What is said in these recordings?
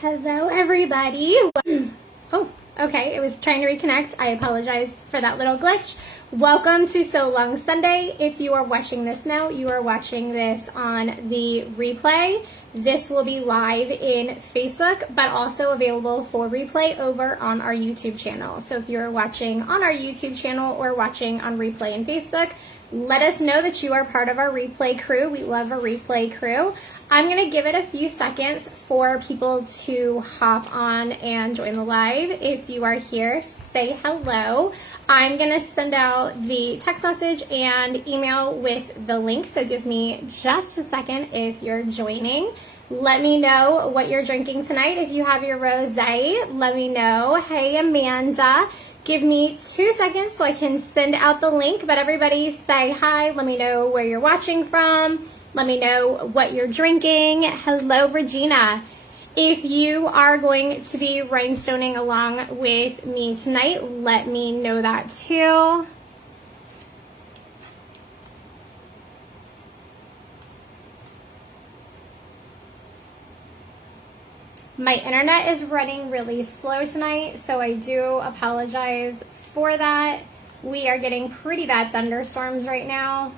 Hello, everybody. Oh, okay. It was trying to reconnect. I apologize for that little glitch. Welcome to So Long Sunday. If you are watching this now, you are watching this on the replay. This will be live in Facebook, but also available for replay over on our YouTube channel. So if you're watching on our YouTube channel or watching on replay in Facebook, let us know that you are part of our replay crew. We love a replay crew. I'm going to give it a few seconds for people to hop on and join the live. If you are here, say hello. I'm going to send out the text message and email with the link, so give me just a second if you're joining. Let me know what you're drinking tonight. If you have your rosé, let me know. Hey, Amanda. Give me 2 seconds so I can send out the link, but everybody say hi. Let me know where you're watching from. Let me know what you're drinking. Hello, Regina. If you are going to be rhinestoning along with me tonight, let me know that too. My internet is running really slow tonight, so I do apologize for that. We are getting pretty bad thunderstorms right now.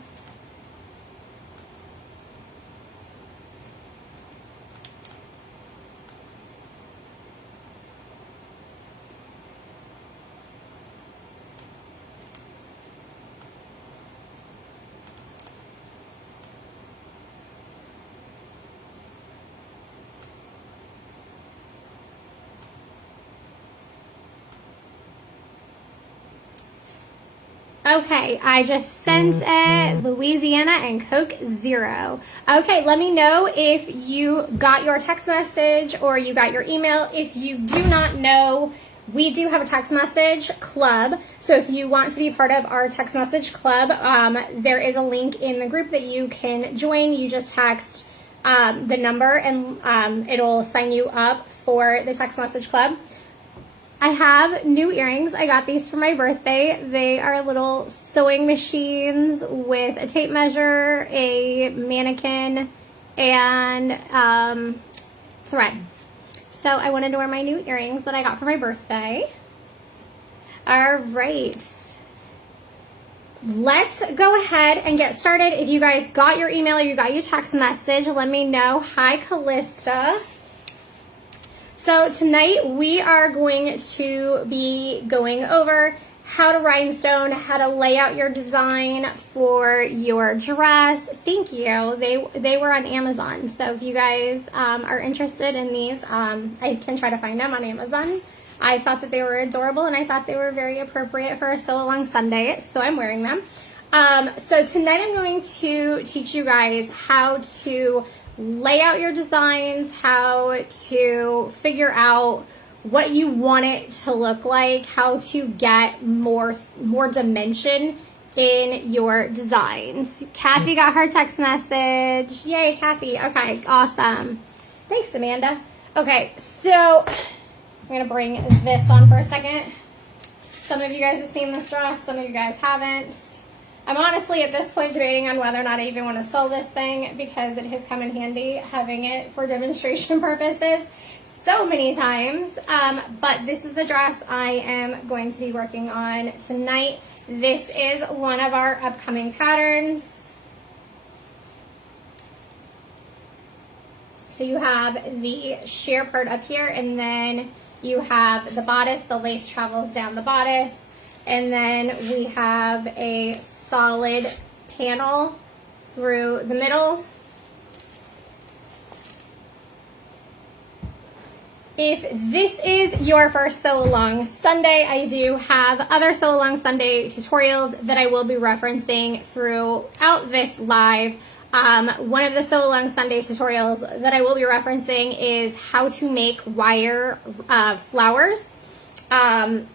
Okay, I just sent it, Louisiana and Coke Zero. Okay, let me know if you got your text message or you got your email. If you do not know, we do have a text message club. So if you want to be part of our text message club, there is a link in the group that you can join. You just text the number and it'll sign you up for the text message club. I have new earrings. I got these for my birthday. They are little sewing machines with a tape measure, a mannequin, and thread. So I wanted to wear my new earrings that I got for my birthday. All right. Let's go ahead and get started. If you guys got your email or you got your text message, let me know. Hi, Callista. So tonight we are going to be going over how to rhinestone, how to lay out your design for your dress. Thank you. They were on Amazon. So if you guys are interested in these, I can try to find them on Amazon. I thought that they were adorable and I thought they were very appropriate for a Sew Along Sunday, so I'm wearing them. So tonight I'm going to teach you guys how to lay out your designs, how to figure out what you want it to look like, how to get more dimension in your designs. Kathy got her text message. Yay, Kathy. Okay, awesome. Thanks, Amanda. Okay, so I'm going to bring this on for a second. Some of you guys have seen this dress, some of you guys haven't. I'm honestly at this point debating on whether or not I even want to sell this thing because it has come in handy having it for demonstration purposes so many times. But this is the dress I am going to be working on tonight. This is one of our upcoming patterns. So you have the sheer part up here, and then you have the bodice. The lace travels down the bodice. And then we have a solid panel through the middle. If this is your first Sew Along Sunday, I do have other Sew Along Sunday tutorials that I will be referencing throughout this live. One of the Sew Along Sunday tutorials that I will be referencing is how to make wire flowers.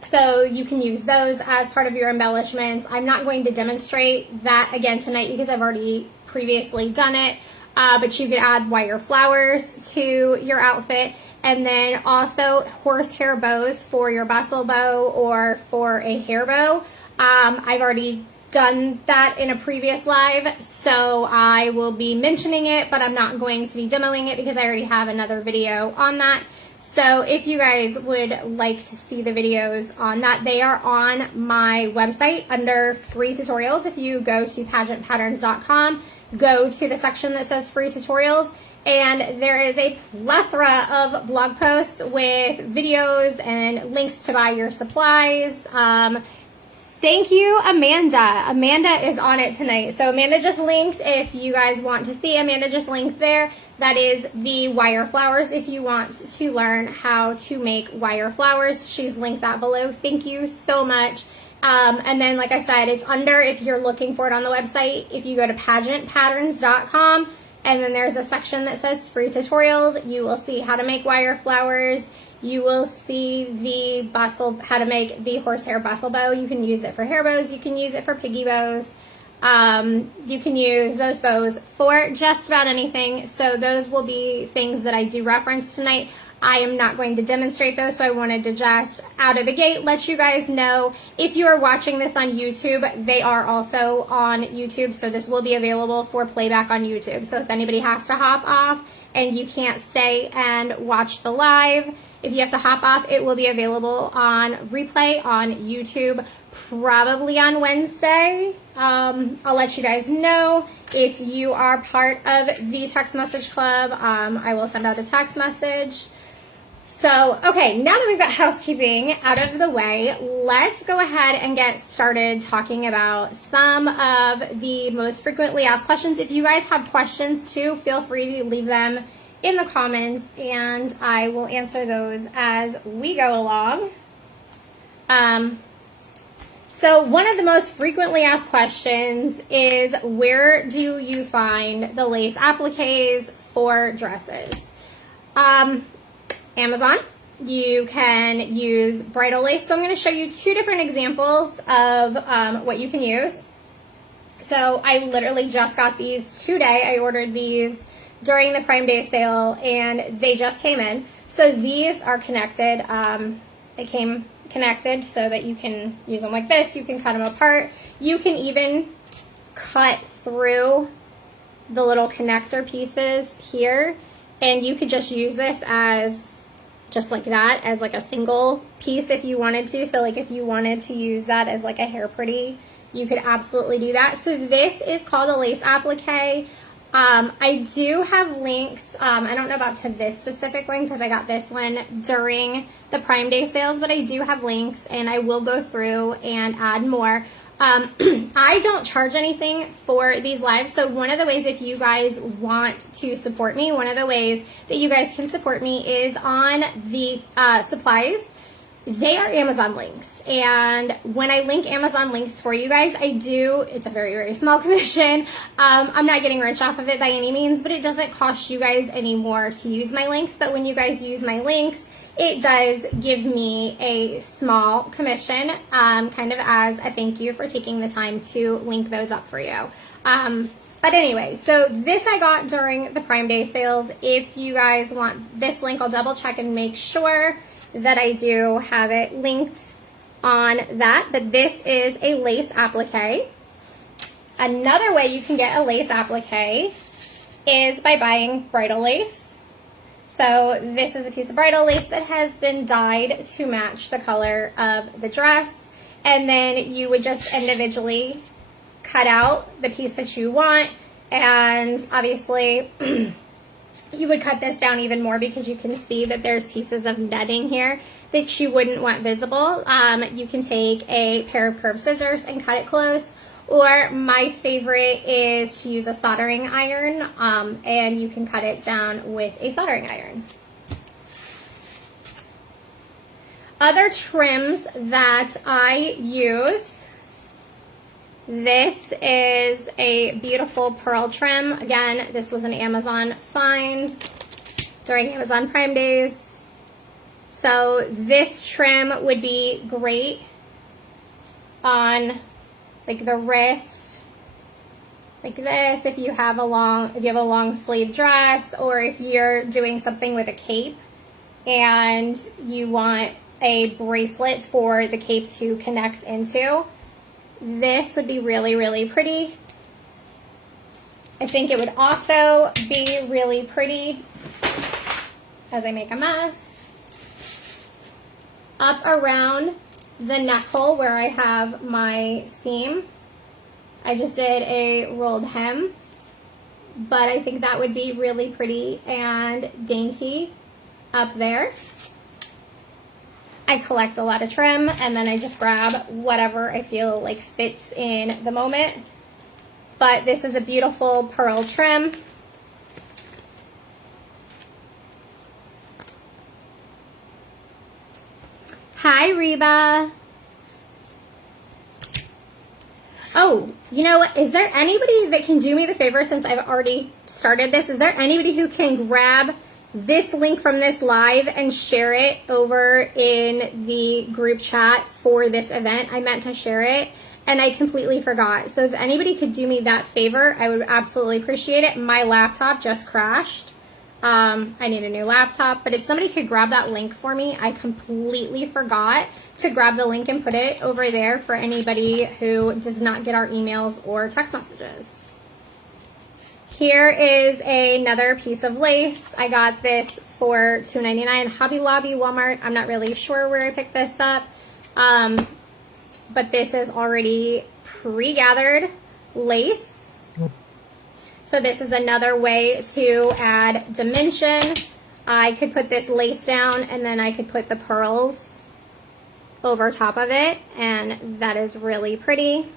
So you can use those as part of your embellishments. I'm not going to demonstrate that again tonight because I've already previously done it, but you could add wire flowers to your outfit, and then also horsehair bows for your bustle bow or for a hair bow. I've already done that in a previous live, so I will be mentioning it, but I'm not going to be demoing it because I already have another video on that. So if you guys would like to see the videos on that, they are on my website under free tutorials. If you go to pageantpatterns.com, go to the section that says free tutorials, and there is a plethora of blog posts with videos and links to buy your supplies. Thank you, Amanda. Amanda is on it tonight. So Amanda just linked, if you guys want to see, Amanda just linked there. That is the wire flowers if you want to learn how to make wire flowers. She's linked that below. Thank you so much. And then, like I said, it's under, if you're looking for it on the website, if you go to pageantpatterns.com, and then there's a section that says free tutorials, you will see how to make wire flowers. You will see the bustle, how to make the horsehair bustle bow. You can use it for hair bows. You can use it for piggy bows. You can use those bows for just about anything. So those will be things that I do reference tonight. I am not going to demonstrate those, so I wanted to just out of the gate let you guys know. If you are watching this on YouTube, they are also on YouTube, so this will be available for playback on YouTube. So if anybody has to hop off and you can't stay and watch the live, if you have to hop off, it will be available on replay on YouTube, probably on Wednesday. I'll let you guys know. If you are part of the text message club, I will send out a text message. So, okay, now that we've got housekeeping out of the way, let's go ahead and get started talking about some of the most frequently asked questions. If you guys have questions too, feel free to leave them in the comments and I will answer those as we go along. So one of the most frequently asked questions is, where do you find the lace appliques for dresses? Amazon. You can use bridal lace. So I'm going to show you two different examples of what you can use. So I literally just got these today. I ordered these during the Prime Day sale and they just came in. So these are connected. They came connected so that you can use them like this. You can cut them apart. You can even cut through the little connector pieces here, and you could just use this as just like that, as like a single piece if you wanted to. So like if you wanted to use that as like a hair pretty, you could absolutely do that. So this is called a lace applique. I do have links. I don't know about to this specific one because I got this one during the Prime Day sales, but I do have links and I will go through and add more. I don't charge anything for these lives. So one of the ways, if you guys want to support me, one of the ways that you guys can support me is on the supplies. They are Amazon links. And when I link Amazon links for you guys, it's a very, very small commission. I'm not getting rich off of it by any means, but it doesn't cost you guys any more to use my links. But when you guys use my links, it does give me a small commission, kind of as a thank you for taking the time to link those up for you. But anyway, so this I got during the Prime Day sales. If you guys want this link, I'll double check and make sure that I do have it linked on that. But this is a lace applique. Another way you can get a lace applique is by buying bridal lace. So this is a piece of bridal lace that has been dyed to match the color of the dress. And then you would just individually cut out the piece that you want. And obviously you would cut this down even more because you can see that there's pieces of netting here that you wouldn't want visible. You can take a pair of curved scissors and cut it close. Or my favorite is to use a soldering iron, and you can cut it down with a soldering iron. Other trims that I use, this is a beautiful pearl trim. Again, this was an Amazon find during Amazon Prime Days. So this trim would be great on like the wrist, like this, if you have a long sleeve dress, or if you're doing something with a cape and you want a bracelet for the cape to connect into, this would be really, really pretty. I think it would also be really pretty, as I make a mess, up around the neck hole where I have my seam. I just did a rolled hem, but I think that would be really pretty and dainty up there. I collect a lot of trim and then I just grab whatever I feel like fits in the moment. But this is a beautiful pearl trim. Hi, Reba. Oh, you know what? Is there anybody that can do me the favor, since I've already started this? Is there anybody who can grab this link from this live and share it over in the group chat for this event? I meant to share it and I completely forgot. So if anybody could do me that favor, I would absolutely appreciate it. My laptop just crashed. I need a new laptop, but if somebody could grab that link for me, I completely forgot to grab the link and put it over there for anybody who does not get our emails or text messages. Here is another piece of lace. I got this for $2.99, Hobby Lobby, Walmart. I'm not really sure where I picked this up, but this is already pre-gathered lace. So this is another way to add dimension. I could put this lace down and then I could put the pearls over top of it, and that is really pretty.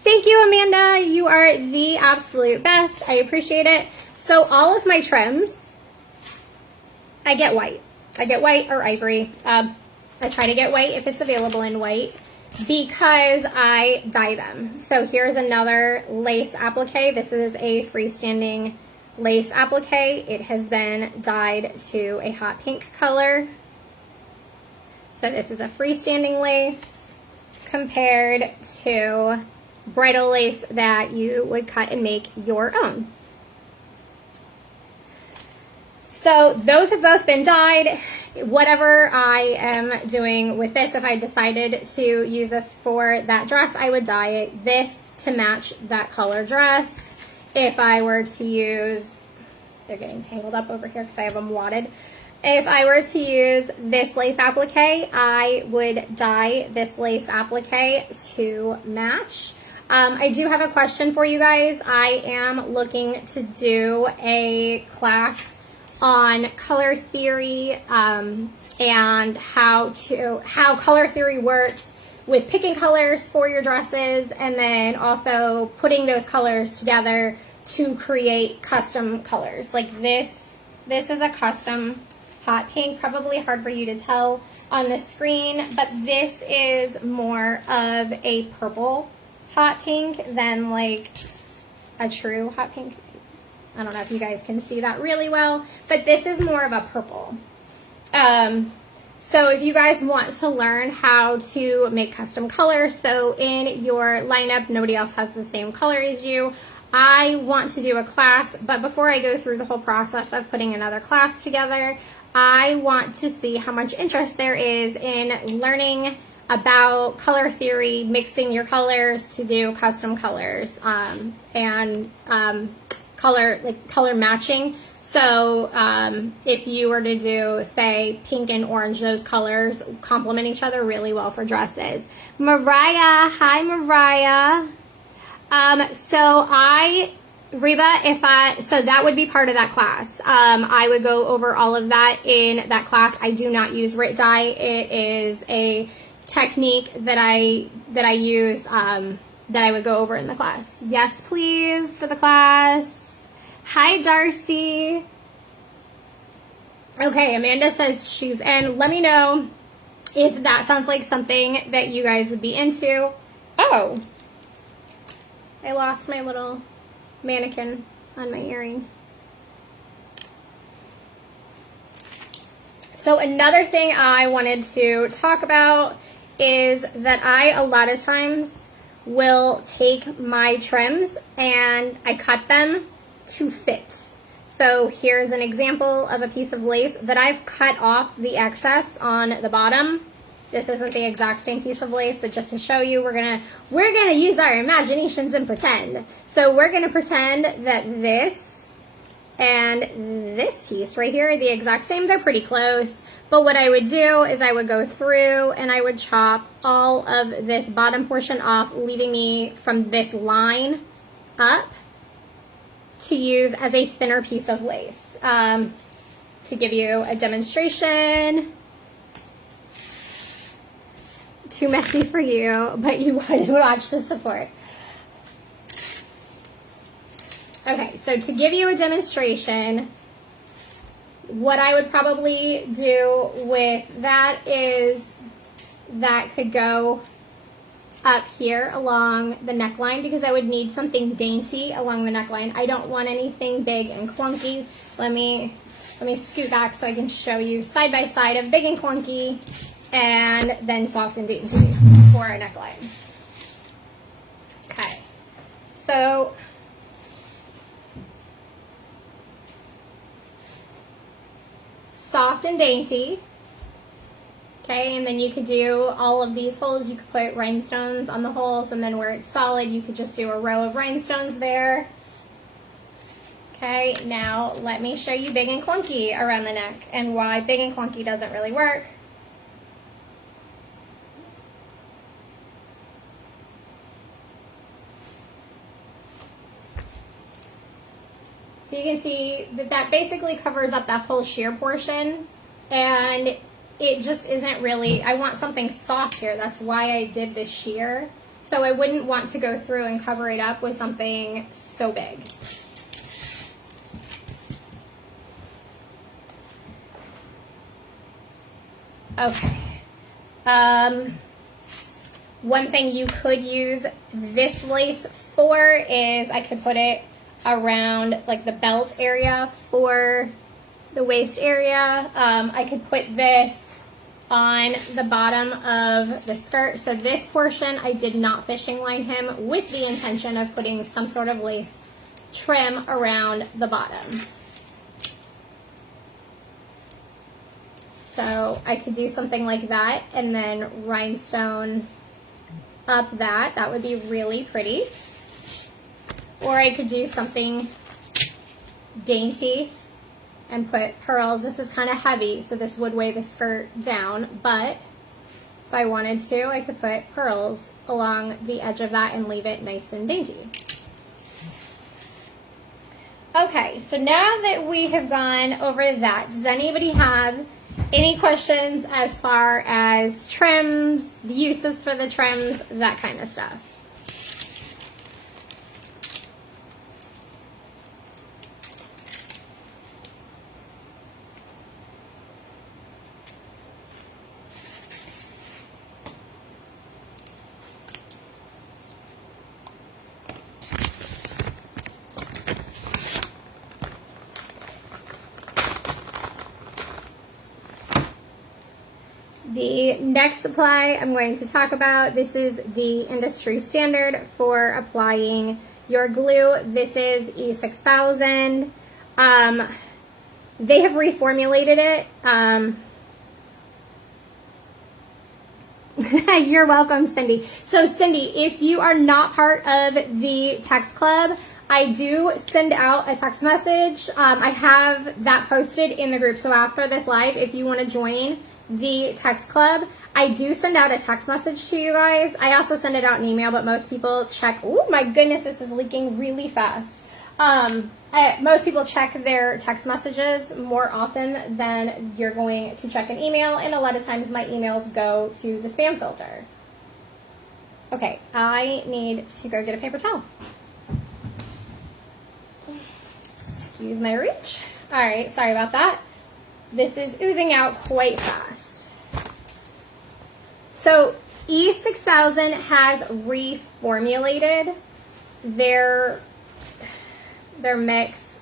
Thank you, Amanda. You are the absolute best. I appreciate it. So all of my trims, I get white. I get white or ivory. I try to get white if it's available in white because I dye them. So here's another lace applique. This is a freestanding lace applique. It has been dyed to a hot pink color. So this is a freestanding lace compared to bridal lace that you would cut and make your own. So those have both been dyed. Whatever I am doing with this, if I decided to use this for that dress, I would dye it this to match that color dress. If I were to use, they're getting tangled up over here because I have them wadded. If I were to use this lace applique, I would dye this lace applique to match. I do have a question for you guys. I am looking to do a class on color theory and how color theory works with picking colors for your dresses, and then also putting those colors together to create custom colors. Like this is a custom hot pink, probably hard for you to tell on the screen, but this is more of a purple hot pink than like a true hot pink. I don't know if you guys can see that really well, but this is more of a purple. So if you guys want to learn how to make custom colors, so in your lineup, nobody else has the same color as you, I want to do a class, but before I go through the whole process of putting another class together, I want to see how much interest there is in learning about color theory, mixing your colors to do custom colors, and color matching. So if you were to do, say, pink and orange, those colors complement each other really well for dresses. Mariah, hi Mariah. So that would be part of that class. I would go over all of that in that class. I do not use Rit dye. It is a technique that I use that I would go over in the class. Yes, please, for the class. Hi, Darcy. Okay, Amanda says she's in. Let me know if that sounds like something that you guys would be into. Oh, I lost my little mannequin on my earring. So another thing I wanted to talk about is that I, a lot of times, will take my trims and I cut them to fit. So here's an example of a piece of lace that I've cut off the excess on the bottom This isn't the exact same piece of lace, but just to show you, we're gonna use our imaginations and pretend. So we're gonna pretend that this and this piece right here are the exact same. They're pretty close. But what I would do is I would go through and I would chop all of this bottom portion off, leaving me from this line up to use as a thinner piece of lace. To give you a demonstration. Too messy for you, but you want to watch to support. Okay, so to give you a demonstration, what I would probably do with that is that could go up here along the neckline, because I would need something dainty along the neckline. I don't want anything big and clunky. Let me scoot back so I can show you side by side of big and clunky and then soft and dainty for a neckline. Okay, so soft and dainty. Okay, and then you could do all of these holes. You could put rhinestones on the holes, and then where it's solid, you could just do a row of rhinestones there. Okay, now let me show you big and clunky around the neck and why big and clunky doesn't really work. So you can see that that basically covers up that whole sheer portion, and it just isn't really, I want something soft here. That's why I did this sheer. So I wouldn't want to go through and cover it up with something so big. Okay. One thing you could use this lace for is I could put it around like the belt area for the waist area. I could put this on the bottom of the skirt. So this portion I did not fishing line hem with the intention of putting some sort of lace trim around the bottom. So I could do something like that and then rhinestone up that. That would be really pretty. Or I could do something dainty and put pearls. This is kind of heavy, so this would weigh the skirt down, but if I wanted to, I could put pearls along the edge of that and leave it nice and dainty. Okay, so now that we have gone over that, does anybody have any questions as far as trims, the uses for the trims, that kind of stuff? The next supply I'm going to talk about, this is the industry standard for applying your glue. This is E6000. They have reformulated it. You're welcome, Cindy. So Cindy, if you are not part of the text club, I do send out a text message. I have that posted in the group. So after this live, if you want to join the text club, I do send out a text message to you guys. I also send it out in email, but most people check. Oh my goodness, this is leaking really fast. Most people check their text messages more often than you're going to check an email, and a lot of times my emails go to the spam filter. Okay, I need to go get a paper towel. Excuse my reach. All right, sorry about that. This is oozing out quite fast. So E6000 has reformulated their mix.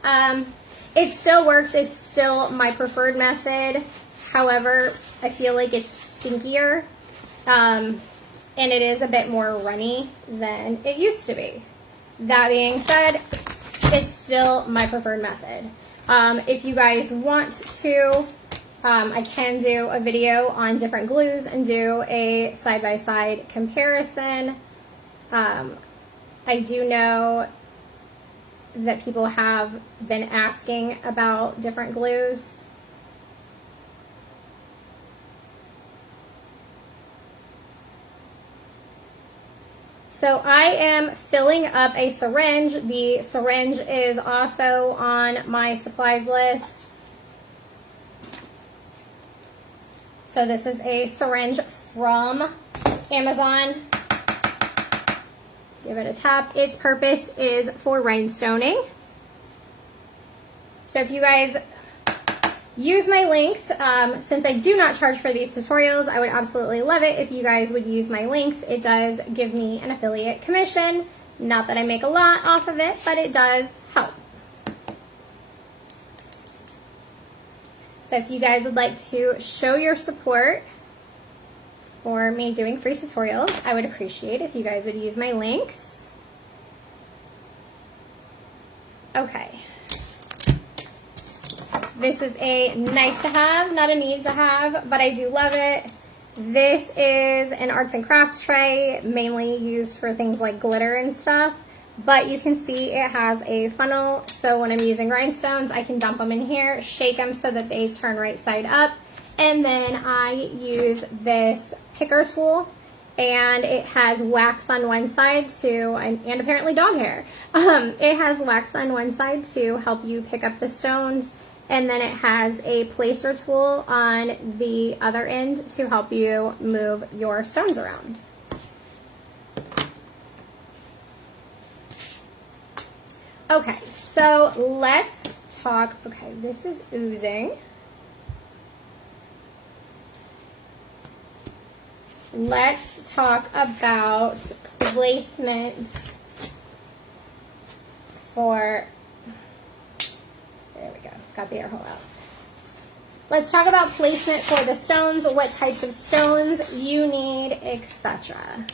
It still works. It's still my preferred method. However, I feel like it's stinkier, and it is a bit more runny than it used to be. That being said, it's still my preferred method. If you guys want to I can do a video on different glues and do a side-by-side comparison. I do know that people have been asking about different glues. So I am filling up a syringe. The syringe is also on my supplies list. So this is a syringe from Amazon. Give it a tap. Its purpose is for rhinestoning. So if you guys use my links, since I do not charge for these tutorials, I would absolutely love it if you guys would use my links. It does give me an affiliate commission. Not that I make a lot off of it, but it does help. So if you guys would like to show your support for me doing free tutorials, I would appreciate if you guys would use my links. Okay. This is a nice to have, not a need to have, but I do love it. This is an arts and crafts tray, mainly used for things like glitter and stuff. But you can see it has a funnel, so when I'm using rhinestones, I can dump them in here, shake them so that they turn right side up, and then I use this picker tool, and it has wax on one side to, and apparently dog hair. It has wax on one side to help you pick up the stones, and then it has a placer tool on the other end to help you move your stones around. Okay, so let's talk, okay, this is oozing. Let's talk about placement for, there we go, got the air hole out. Let's talk about placement for the stones, what types of stones you need, etc.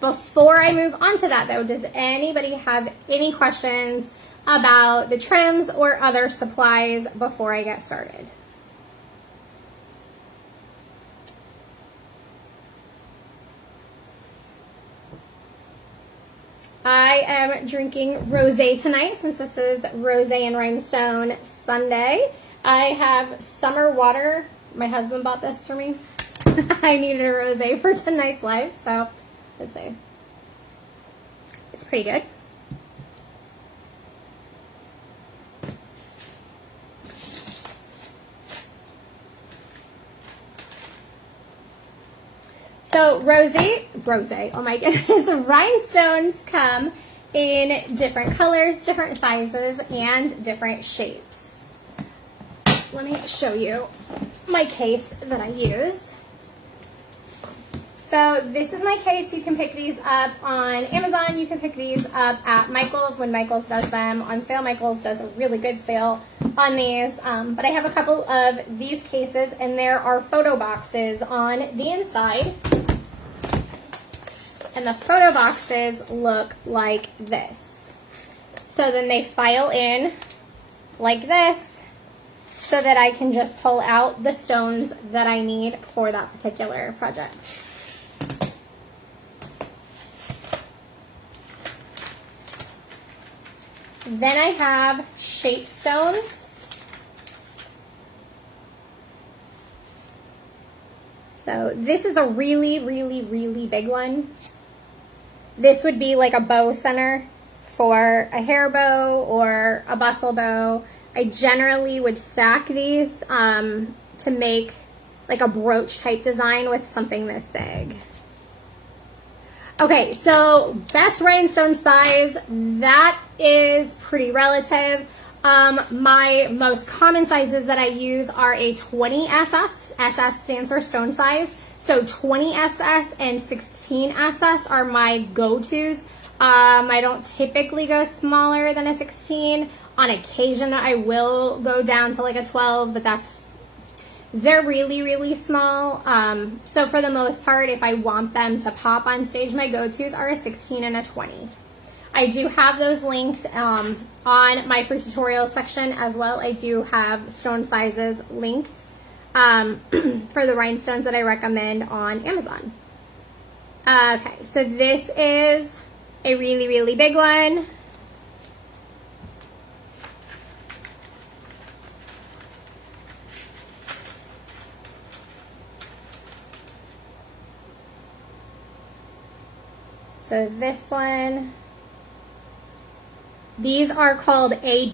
Before I move on to that though, does anybody have any questions about the trims or other supplies before I get started? I am drinking rosé tonight since this is Rosé and Rhinestone Sunday. I have summer water. My husband bought this for me. I needed a rosé for tonight's live, so let's see. It's pretty good. So rosé, oh my goodness, rhinestones come in different colors, different sizes, and different shapes. Let me show you my case that I use. So this is my case. You can pick these up on Amazon. You can pick these up at Michael's when Michael's does them on sale. Michael's does a really good sale on these. But I have a couple of these cases, and there are photo boxes on the inside. And the photo boxes look like this. So then they file in like this so that I can just pull out the stones that I need for that particular project. Then I have shape stones. So this is a really, really, really big one. This would be like a bow center for a hair bow or a bustle bow. I generally would stack these to make like a brooch type design with something this big. Okay, so best rhinestone size, that is pretty relative. My most common sizes that I use are a 20 SS. SS stands for stone size. So 20 SS and 16 SS are my go-tos. I don't typically go smaller than a 16. On occasion, I will go down to like a 12, but they're really, really small. So for the most part, if I want them to pop on stage, my go-tos are a 16 and a 20. I do have those linked on my free tutorial section as well. I do have stone sizes linked. for the rhinestones that I recommend on Amazon. Okay, so this is a really, really big one. So this one, these are called I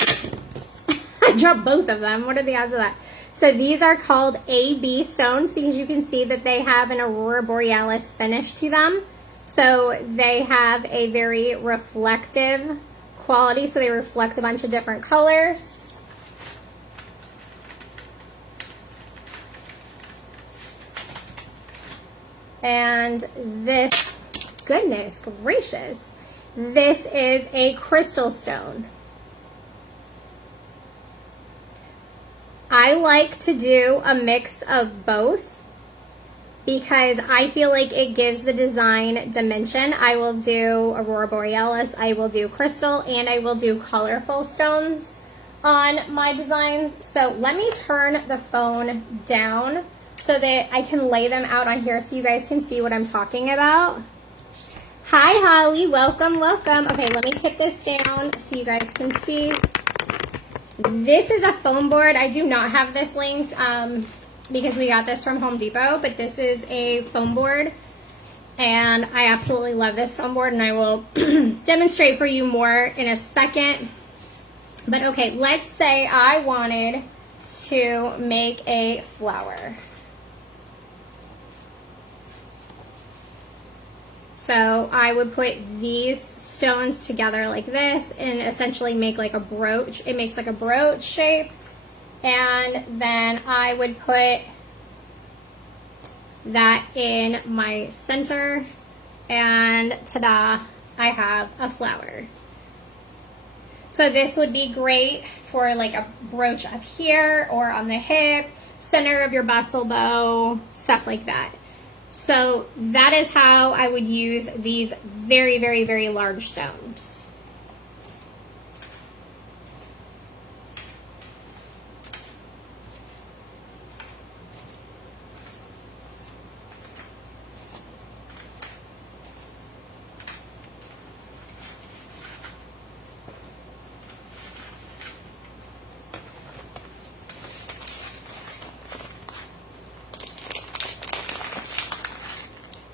dropped both of them. What are the odds of that? So these are called AB stones because you can see that they have an aurora borealis finish to them. So they have a very reflective quality. So they reflect a bunch of different colors. And this, goodness gracious, this is a crystal stone. I like to do a mix of both because I feel like it gives the design dimension. I will do aurora borealis, I will do crystal, and I will do colorful stones on my designs. So let me turn the phone down so that I can lay them out on here so you guys can see what I'm talking about. Hi Holly, welcome, welcome. Okay, let me tip this down so you guys can see. This is a foam board. I do not have this linked because we got this from Home Depot, but this is a foam board and I absolutely love this foam board and I will demonstrate for you more in a second. But okay, let's say I wanted to make a flower. So I would put these stones together like this and essentially make like a brooch. It makes like a brooch shape. And then I would put that in my center and ta-da, I have a flower. So this would be great for like a brooch up here or on the hip, center of your bustle bow, stuff like that. So that is how I would use these very, very, very large stones.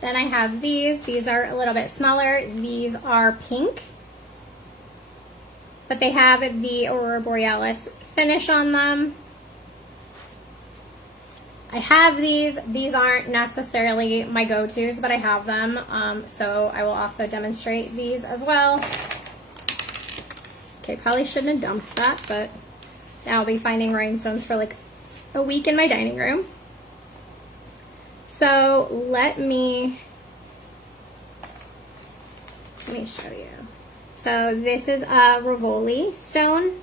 Then I have these. These are a little bit smaller. These are pink, but they have the aurora borealis finish on them. I have these. These aren't necessarily my go-tos, but I have them. So I will also demonstrate these as well. Okay, probably shouldn't have dumped that, but now I'll be finding rhinestones for like a week in my dining room. So let me show you. So this is a Rivoli stone.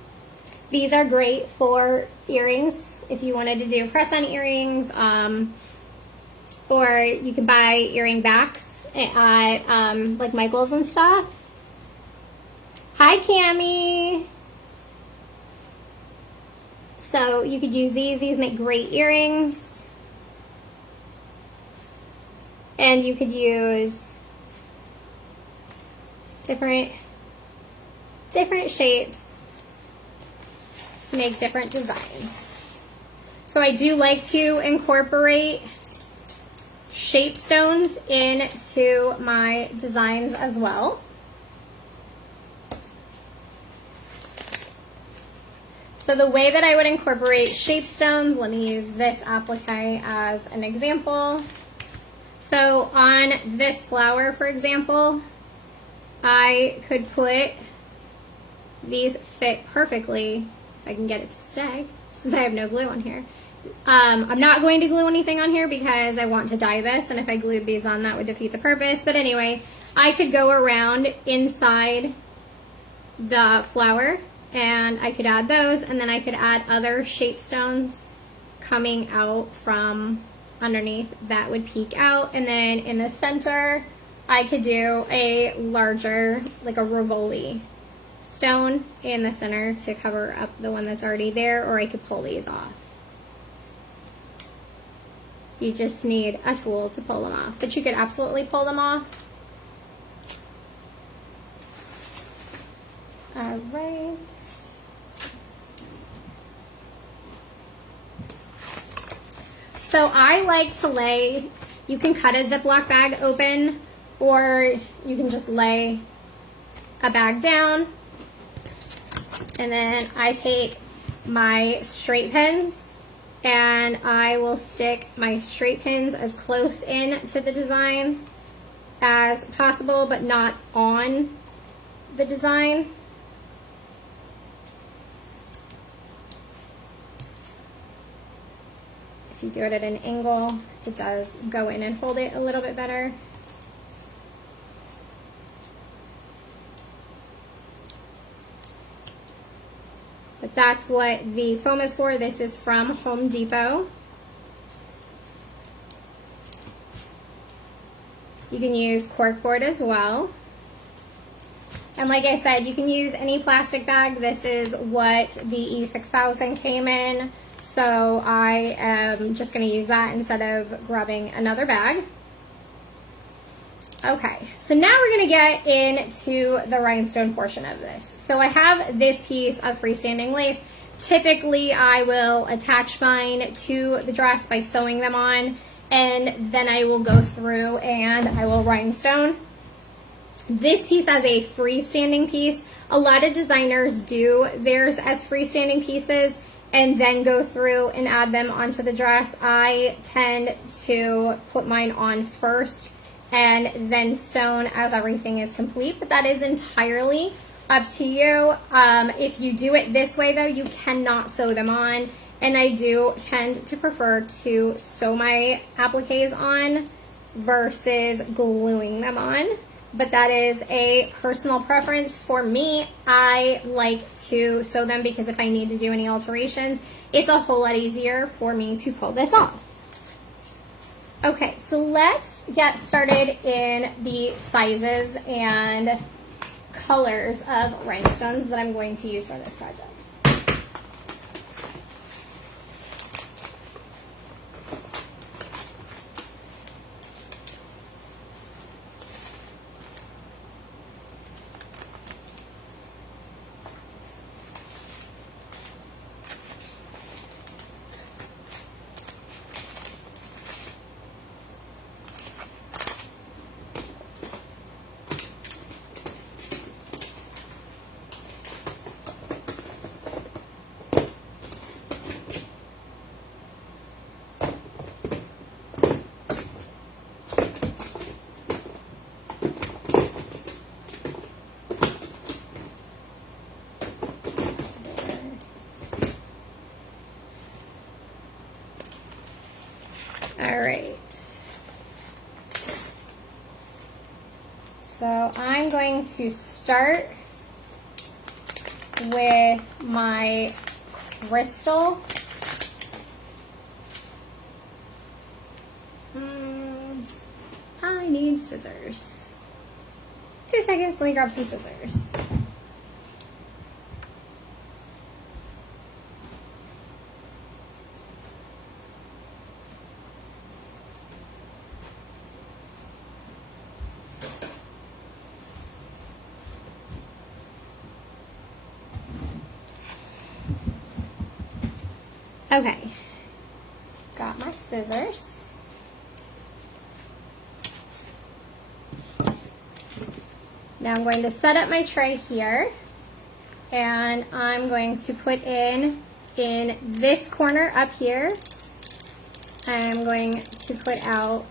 These are great for earrings if you wanted to do press-on earrings, or you can buy earring backs at like Michael's and stuff. Hi Cami. So you could use these. These make great earrings. And you could use different shapes to make different designs. So I do like to incorporate shape stones into my designs as well. So the way that I would incorporate shape stones, let me use this applique as an example. So on this flower, for example, I could put these fit perfectly. If I can get it to stay, since I have no glue on here. I'm not going to glue anything on here because I want to dye this, and if I glued these on, that would defeat the purpose. But anyway, I could go around inside the flower, and I could add those, and then I could add other shape stones coming out from underneath that would peek out. And then in the center I could do a larger, like a Rivoli stone in the center to cover up the one that's already there, or I could pull these off. You just need a tool to pull them off, but you could absolutely pull them off. All right. So I like to lay, you can cut a Ziploc bag open, or you can just lay a bag down. And then I take my straight pins and I will stick my straight pins as close in to the design as possible, but not on the design. If you do it at an angle, it does go in and hold it a little bit better. But that's what the foam is for. This is from Home Depot. You can use corkboard as well. And like I said, you can use any plastic bag. This is what the E6000 came in. So I am just going to use that instead of grabbing another bag. Okay, so now we're going to get into the rhinestone portion of this. So I have this piece of freestanding lace. Typically, I will attach mine to the dress by sewing them on, and then I will go through and I will rhinestone. This piece as a freestanding piece. A lot of designers do theirs as freestanding pieces and then go through and add them onto the dress. I tend to put mine on first and then stone as everything is complete, but that is entirely up to you. If you do it this way though, you cannot sew them on, and I do tend to prefer to sew my appliques on versus gluing them on, but that is a personal preference. For me, I like to sew them because if I need to do any alterations, it's a whole lot easier for me to pull this off. Okay, so let's get started in the sizes and colors of rhinestones that I'm going to use for this project. All right, so I'm going to start with my crystal. I need scissors. 2 seconds, let me grab some scissors. Okay, got my scissors. Now I'm going to set up my tray here, and I'm going to put in this corner up here, I'm going to put out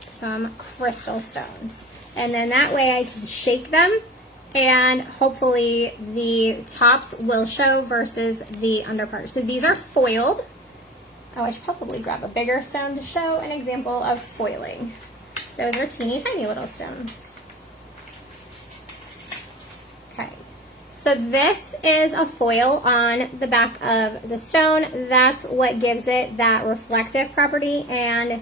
some crystal stones. And then that way I can shake them, and hopefully the tops will show versus the underpart. So these are foiled. Oh, I should probably grab a bigger stone to show an example of foiling. Those are teeny tiny little stones. Okay, so this is a foil on the back of the stone. That's what gives it that reflective property and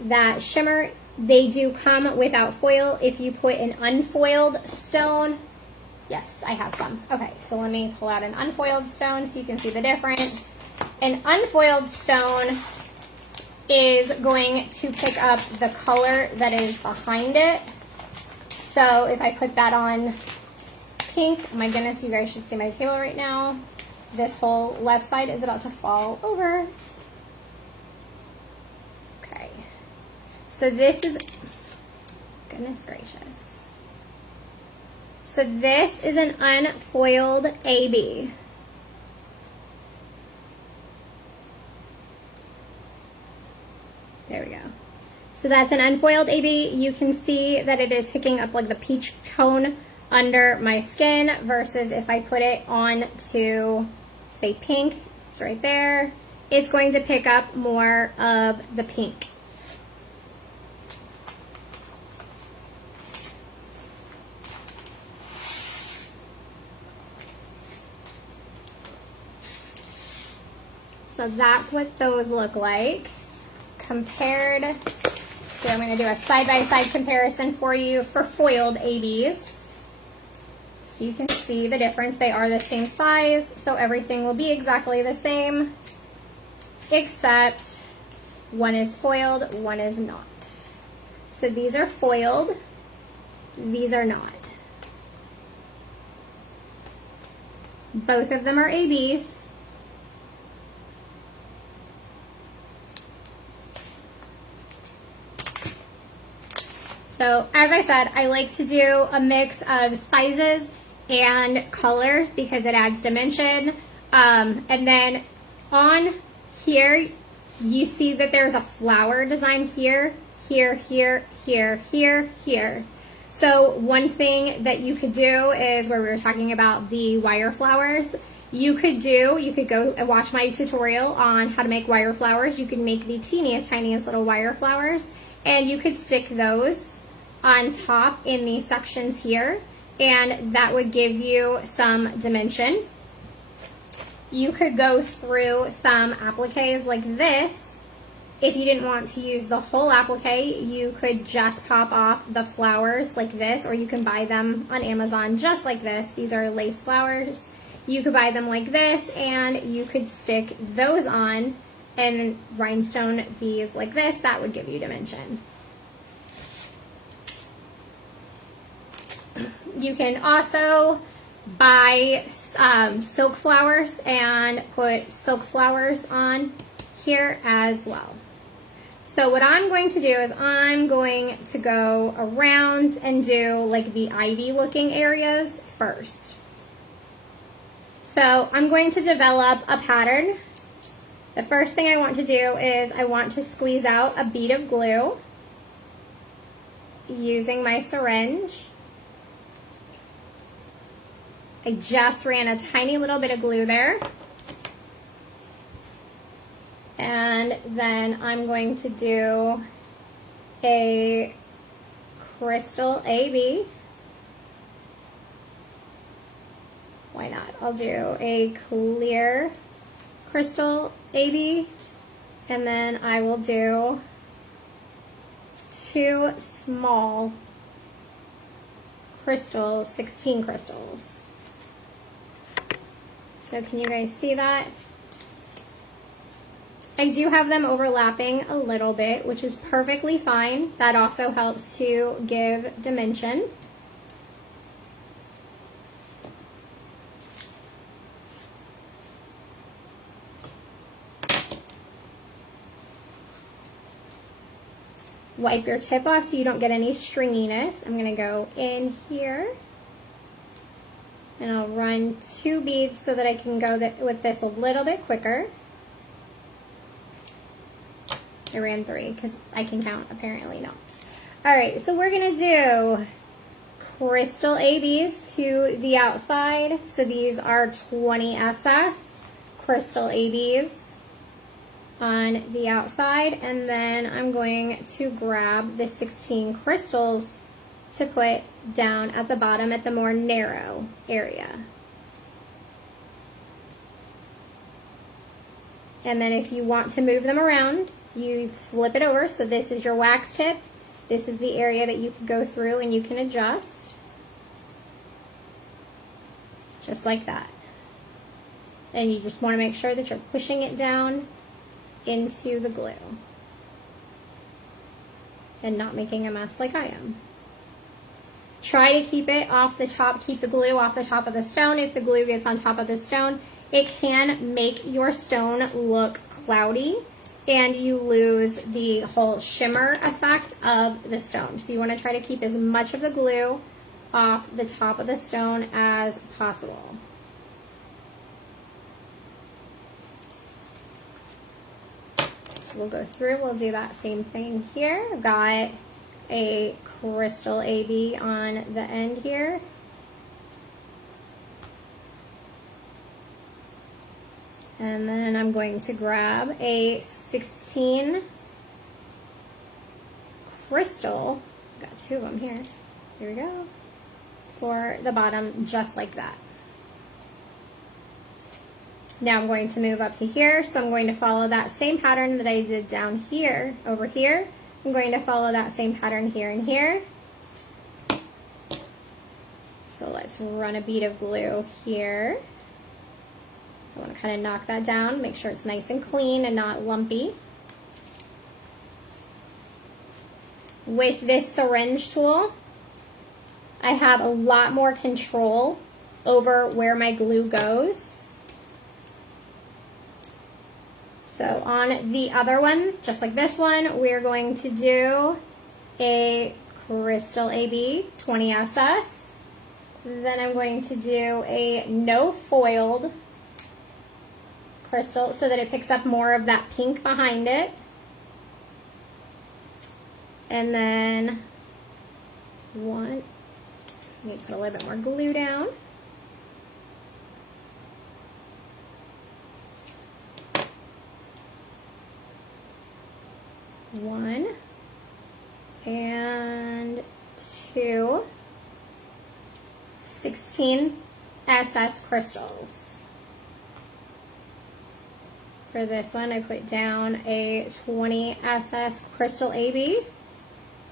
that shimmer. They do come without foil. If you put an unfoiled stone, yes, I have some. Okay, so let me pull out an unfoiled stone so you can see the difference. An unfoiled stone is going to pick up the color that is behind it. So if I put that on pink, oh my goodness, you guys should see my table right now. This whole left side is about to fall over. Okay, so this is, goodness gracious. So this is an unfoiled AB. There we go. So that's an unfoiled AB. You can see that it is picking up like the peach tone under my skin versus if I put it on to, say, pink, it's right there, it's going to pick up more of the pink. So that's what those look like compared to, I'm going to do a side-by-side comparison for you for foiled ABs. So you can see the difference. They are the same size, so everything will be exactly the same, except one is foiled, one is not. So these are foiled, these are not. Both of them are ABs. So as I said, I like to do a mix of sizes and colors because it adds dimension. And then on here, you see that there's a flower design here, here, here, here, here, here. So one thing that you could do is where we were talking about the wire flowers, you could go and watch my tutorial on how to make wire flowers. You can make the teeniest, tiniest little wire flowers, and you could stick those on top in these sections here, and that would give you some dimension. You could go through some appliques like this. If you didn't want to use the whole applique, you could just pop off the flowers like this, or you can buy them on Amazon just like this. These are lace flowers. You could buy them like this, and you could stick those on and rhinestone these like this. That would give you dimension. You can also buy silk flowers and put silk flowers on here as well. So what I'm going to do is I'm going to go around and do like the ivy looking areas first. So I'm going to develop a pattern. The first thing I want to do is I want to squeeze out a bead of glue using my syringe. I just ran a tiny little bit of glue there. And then I'm going to do a crystal AB. Why not? I'll do a clear crystal AB, and then I will do 2 small crystals, 16 crystals. So can you guys see that? I do have them overlapping a little bit, which is perfectly fine. That also helps to give dimension. Wipe your tip off so you don't get any stringiness. I'm going to go in here. And I'll run 2 beads so that I can go with this a little bit quicker. I ran 3 because I can count, apparently not. Alright, so we're going to do crystal ABs to the outside. So these are 20 SS crystal ABs on the outside. And then I'm going to grab the 16 crystals to put down at the bottom at the more narrow area. And then if you want to move them around, you flip it over. So this is your wax tip. This is the area that you can go through and you can adjust. Just like that. And you just want to make sure that you're pushing it down into the glue. and not making a mess like I am. Try to keep it off the top, keep the glue off the top of the stone. If the glue gets on top of the stone, it can make your stone look cloudy and you lose the whole shimmer effect of the stone. So you want to try to keep as much of the glue off the top of the stone as possible. So we'll go through, we'll do that same thing here. I've got a crystal AB on the end here. And then I'm going to grab a 16 crystal, got two of them here, here we go, for the bottom, just like that. Now I'm going to move up to here, so I'm going to follow that same pattern that I did down here, over here. I'm going to follow that same pattern here and here. So let's run a bead of glue here. I want to kind of knock that down, make sure it's nice and clean and not lumpy. With this syringe tool, I have a lot more control over where my glue goes. So on the other one, just like this one, we're going to do a crystal AB 20 SS. Then I'm going to do a no foiled crystal so that it picks up more of that pink behind it. And then one, I need to put a little bit more glue down. One and two 16 SS crystals. For this one, I put down a 20 SS crystal AB,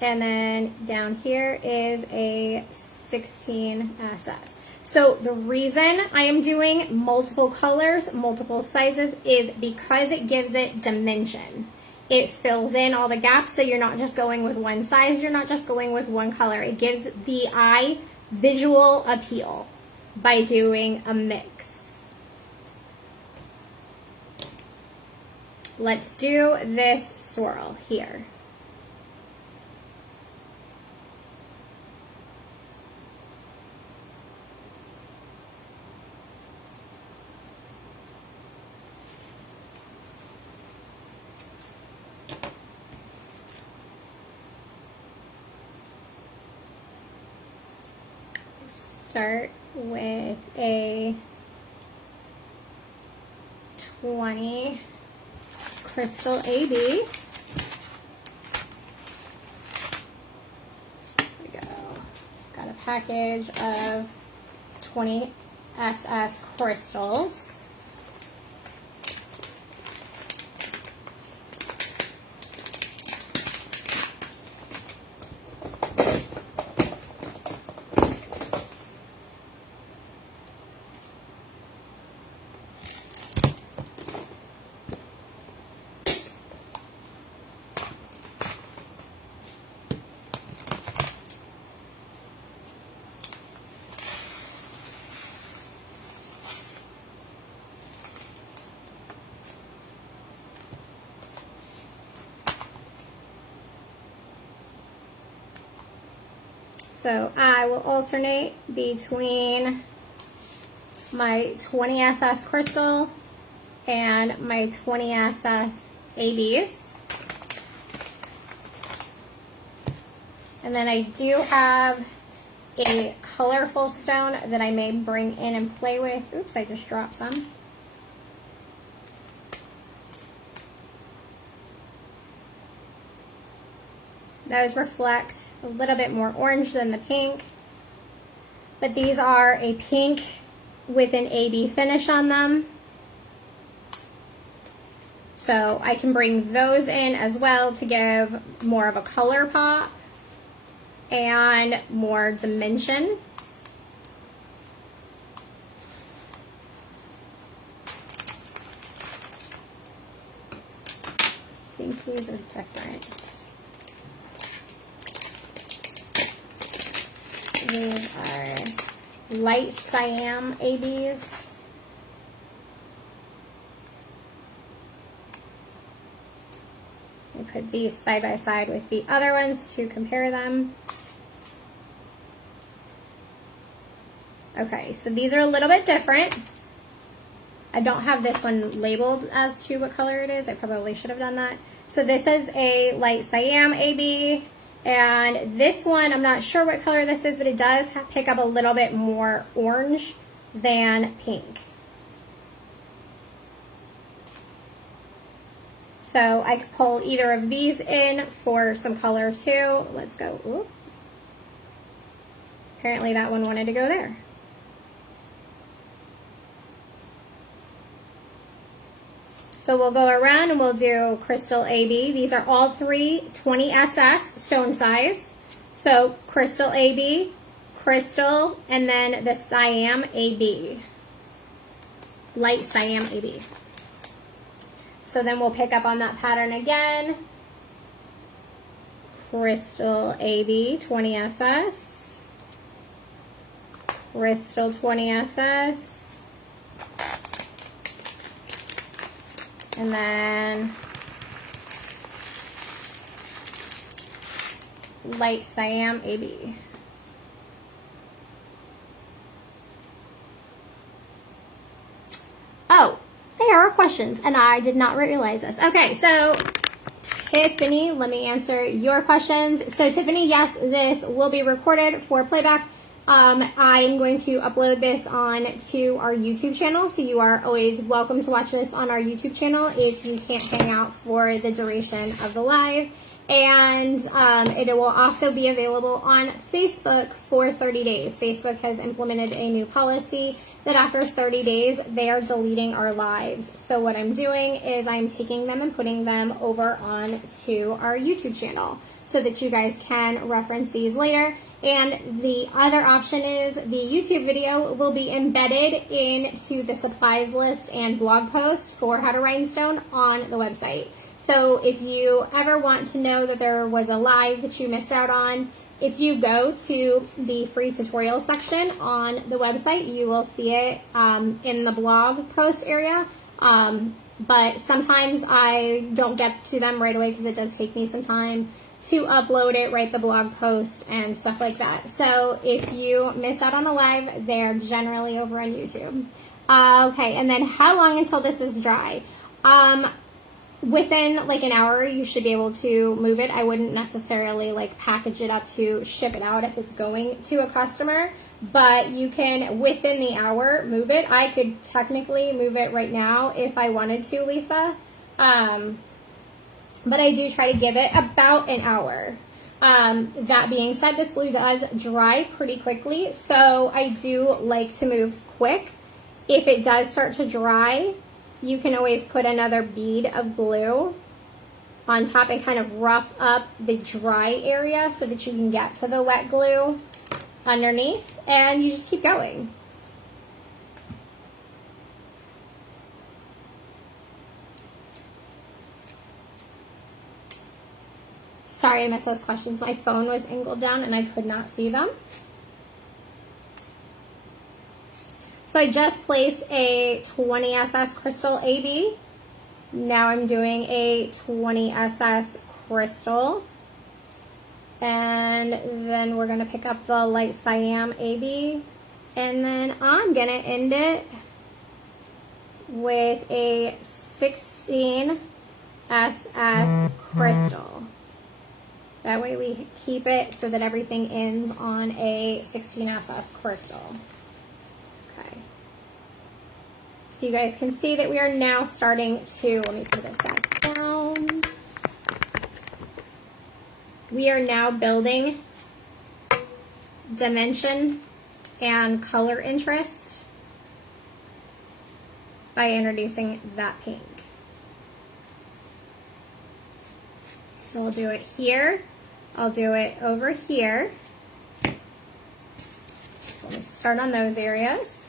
and then down here is a 16 SS. So the reason I am doing multiple colors, multiple sizes, is because it gives it dimension. It fills in all the gaps, so you're not just going with one size, you're not just going with one color. It gives the eye visual appeal by doing a mix. Let's do this swirl here. Start with a 20 crystal AB. There we go. Got a package of 20 SS crystals. So I will alternate between my 20 SS crystal and my 20 SS ABs. And then I do have a colorful stone that I may bring in and play with. Oops, I just dropped some. Those reflect a little bit more orange than the pink, but these are a pink with an AB finish on them. So I can bring those in as well to give more of a color pop and more dimension. I think these are different. These are light cyan ABs. I put these side by side with the other ones to compare them. Okay, so these are a little bit different. I don't have this one labeled as to what color it is. I probably should have done that. So this is a light cyan AB, and this one, I'm not sure what color this is, but it does pick up a little bit more orange than pink. So I could pull either of these in for some color too. Let's go. Ooh. Apparently that one wanted to go there. So we'll go around and we'll do crystal AB. These are all three 20SS stone size. So crystal AB, crystal, and then the cyan AB. Light cyan AB. So then we'll pick up on that pattern again. Crystal AB 20SS. Crystal 20SS. And then light cyan AB. Oh, there are questions, and I did not realize this. Okay, so Tiffany, let me answer your questions. So Tiffany, yes, this will be recorded for playback. I'm going to upload this on to our YouTube channel, so you are always welcome to watch this on our YouTube channel if you can't hang out for the duration of the live. And it will also be available on Facebook for 30 days. Facebook has implemented a new policy that after 30 days, they are deleting our lives. So what I'm doing is I'm taking them and putting them over on to our YouTube channel so that you guys can reference these later. And the other option is the YouTube video will be embedded into the supplies list and blog posts for how to rhinestone on the website. So if you ever want to know that there was a live that you missed out on, if you go to the free tutorial section on the website, you will see it in the blog post area. But sometimes I don't get to them right away because it does take me some time to upload it, write the blog post, and stuff like that. So if you miss out on the live, they're generally over on YouTube. Okay, and then how long until this is dry? Within like an hour, you should be able to move it. I wouldn't necessarily like package it up to ship it out if it's going to a customer, but you can, within the hour, move it. I could technically move it right now if I wanted to, Lisa. But I do try to give it about an hour. That being said, this glue does dry pretty quickly, so I do like to move quick. If it does start to dry, you can always put another bead of glue on top and kind of rough up the dry area so that you can get to the wet glue underneath, and you just keep going. Sorry I missed those questions. My phone was angled down and I could not see them. So I just placed a 20SS crystal AB. Now I'm doing a 20SS crystal. And then we're going to pick up the light cyan AB. And then I'm going to end it with a 16SS crystal. That way we keep it so that everything ends on a 16SS crystal. Okay. So you guys can see that we are now starting to, let me put this back down. We are now building dimension and color interest by introducing that pink. So we'll do it here. I'll do it over here. So let me start on those areas.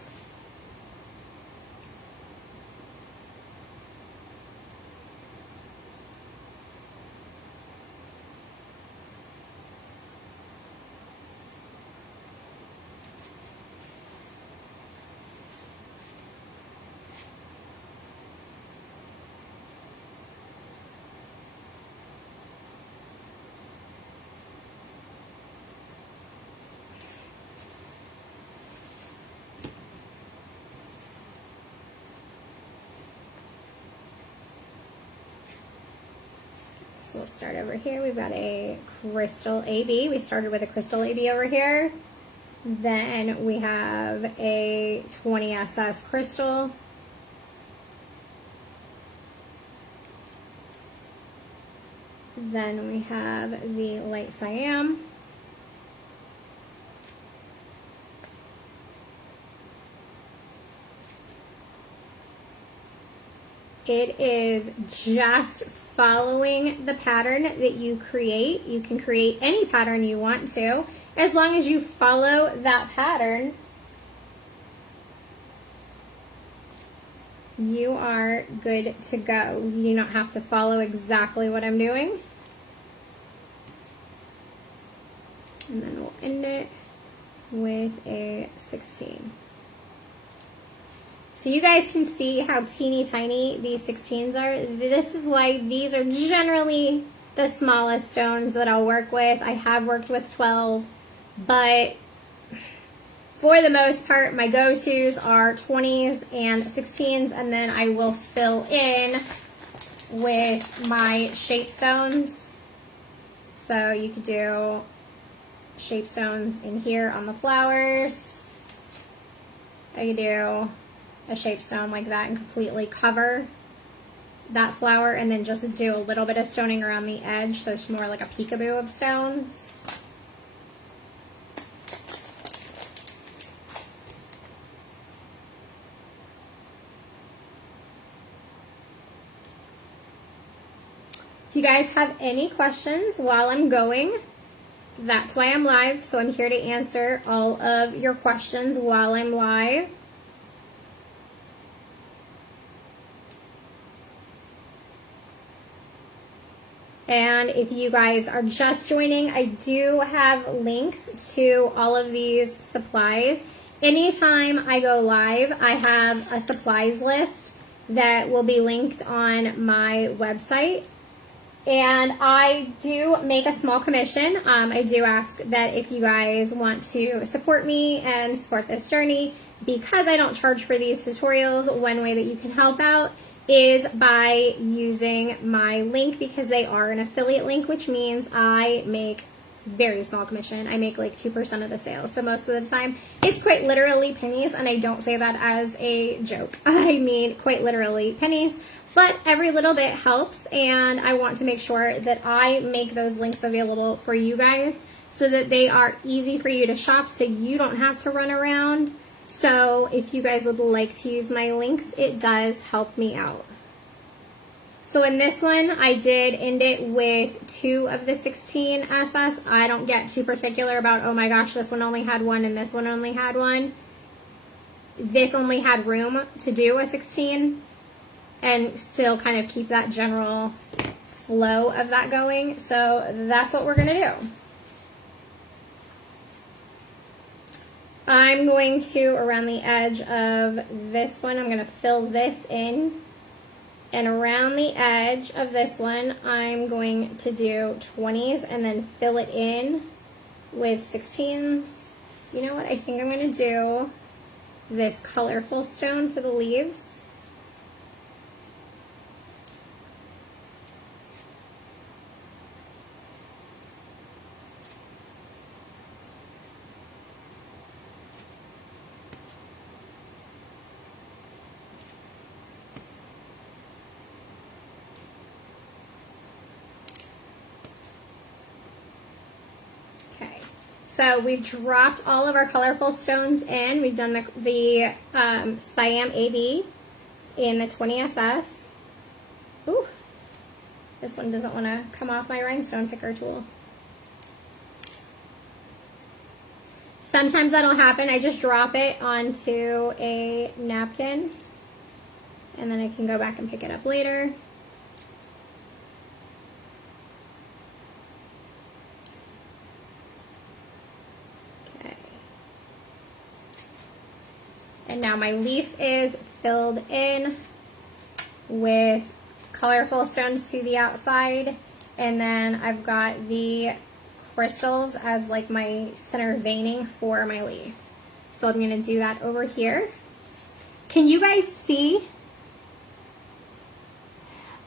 So we'll start over here. We've got a crystal AB. We started with a crystal AB over here. Then we have a 20SS crystal. Then we have the light cyan. It is just following the pattern that you create. You can create any pattern you want to, as long as you follow that pattern. You are good to go. You do not have to follow exactly what I'm doing. And then we'll end it with a 16. So you guys can see how teeny tiny these 16s are. This is why these are generally the smallest stones that I'll work with. I have worked with 12, but for the most part, my go-tos are 20s and 16s, and then I will fill in with my shape stones. So you could do shape stones in here on the flowers. I could do a shape stone like that and completely cover that flower, and then just do a little bit of stoning around the edge, so it's more like a peekaboo of stones. If you guys have any questions while I'm going, that's why I'm live, so I'm here to answer all of your questions while I'm live. And if you guys are just joining, I do have links to all of these supplies. Anytime I go live, I have a supplies list that will be linked on my website. And I do make a small commission. I do ask that if you guys want to support me and support this journey, because I don't charge for these tutorials, one way that you can help out is by using my link, because they are an affiliate link, which means I make very small commission. I make like 2% of the sales. So most of the time it's quite literally pennies, and I don't say that as a joke. I mean quite literally pennies, but every little bit helps, and I want to make sure that I make those links available for you guys so that they are easy for you to shop, so you don't have to run around. So if you guys would like to use my links, it does help me out. So in this one, I did end it with 2 of the 16 SS. I don't get too particular about, oh my gosh, this one only had 1 and this one only had 1. This only had room to do a 16 and still kind of keep that general flow of that going. So that's what we're going to do. I'm going to, around the edge of this one, I'm going to fill this in. And around the edge of this one, I'm going to do 20s and then fill it in with 16s. You know what? I think I'm going to do this colorful stone for the leaves. So we've dropped all of our colorful stones in. We've done the Siam AB in the 20SS. Ooh, this one doesn't want to come off my rhinestone picker tool. Sometimes that'll happen. I just drop it onto a napkin, and then I can go back and pick it up later. And now my leaf is filled in with colorful stones to the outside. And then I've got the crystals as like my center veining for my leaf. So I'm going to do that over here. Can you guys see?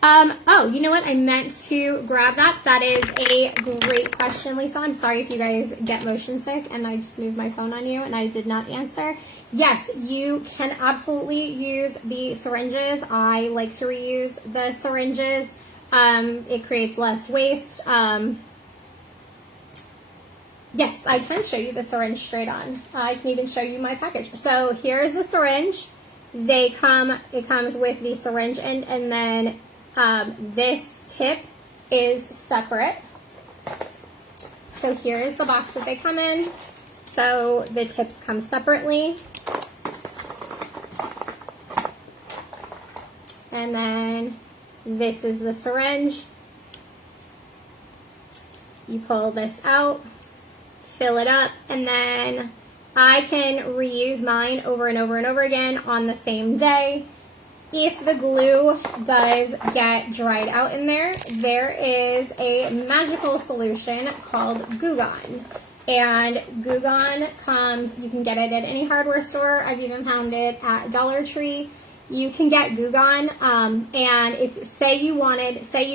Oh, you know what? I meant to grab that. That is a great question, Lisa. I'm sorry if you guys get motion sick and I just moved my phone on you and I did not answer. Yes, you can absolutely use the syringes. I like to reuse the syringes. It creates less waste. Yes, I can show you the syringe straight on. I can even show you my package. So here's the syringe. It comes with the syringe end, and then this tip is separate. So here is the box that they come in. So the tips come separately. And then this is the syringe. You pull this out, fill it up, and then I can reuse mine over and over and over again on the same day. If the glue does get dried out in there, there is a magical solution called Goo Gone. And Goo Gone comes, you can get it at any hardware store. I've even found it at Dollar Tree. You can get Goo Gone, and if, say you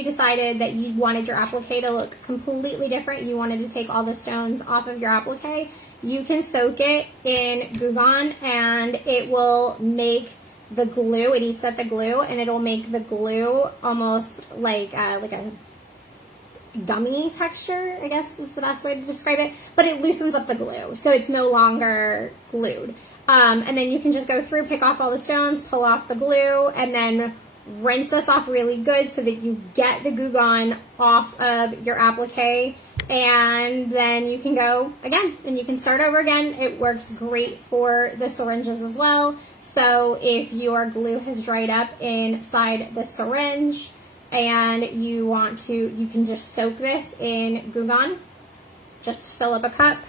decided that you wanted your applique to look completely different, you wanted to take all the stones off of your applique, you can soak it in Goo Gone, and it will make the glue, it eats at the glue, and it'll make the glue almost like a gummy texture, I guess is the best way to describe it, but it loosens up the glue, so it's no longer glued. And then you can just go through, pick off all the stones, pull off the glue, and then rinse this off really good so that you get the Goo Gone off of your applique, and then you can go again, and you can start over again. It works great for the syringes as well. So if your glue has dried up inside the syringe and you want to, you can just soak this in Goo Gone. Just fill up a cup,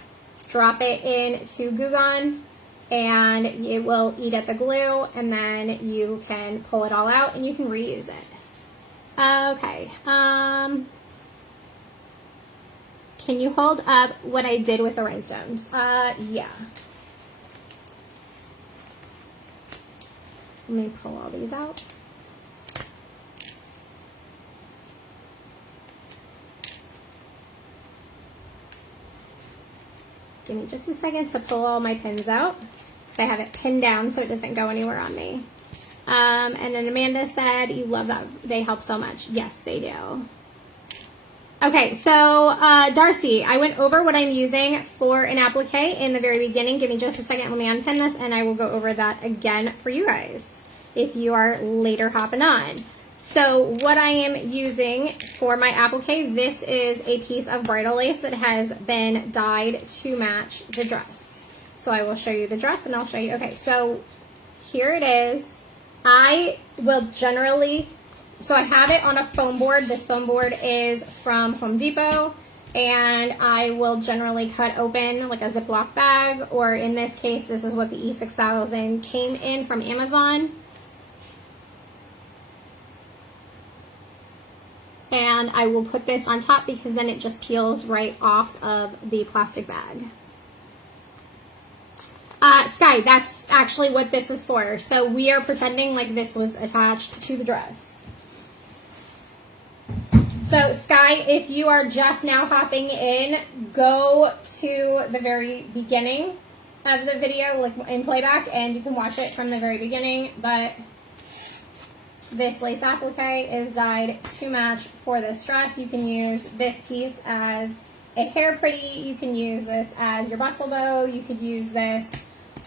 drop it into Goo Gone, and it will eat at the glue, and then you can pull it all out and you can reuse it. Okay. Can you hold up what I did with the rhinestones? Yeah. Let me pull all these out. Give me just a second to pull all my pins out, because I have it pinned down so it doesn't go anywhere on me. And then Amanda said, you love that. They help so much. Yes, they do. Okay, so Darcy, I went over what I'm using for an applique in the very beginning. Give me just a second. Let me unpin this, and I will go over that again for you guys if you are later hopping on. So what I am using for my applique, this is a piece of bridal lace that has been dyed to match the dress. So I will show you the dress, and I'll show you. Okay, so here it is. I will generally, so I have it on a foam board. This foam board is from Home Depot, and I will generally cut open like a Ziploc bag, or in this case, this is what the E6000 came in from Amazon. And I will put this on top because then it just peels right off of the plastic bag. Sky, that's actually what this is for. So we are pretending like this was attached to the dress. So Sky, if you are just now hopping in, go to the very beginning of the video, like in playback, and you can watch it from the very beginning. But this lace applique is dyed to match for this dress. You can use this piece as a hair pretty. You can use this as your bustle bow. You could use this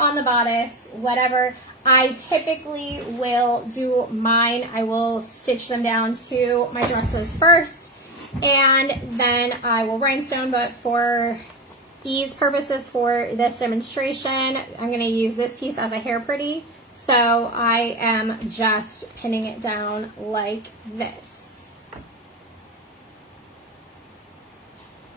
on the bodice, whatever. I typically will do mine. I will stitch them down to my dresses first, and then I will rhinestone, but for ease purposes for this demonstration, I'm going to use this piece as a hair pretty. So I am just pinning it down like this.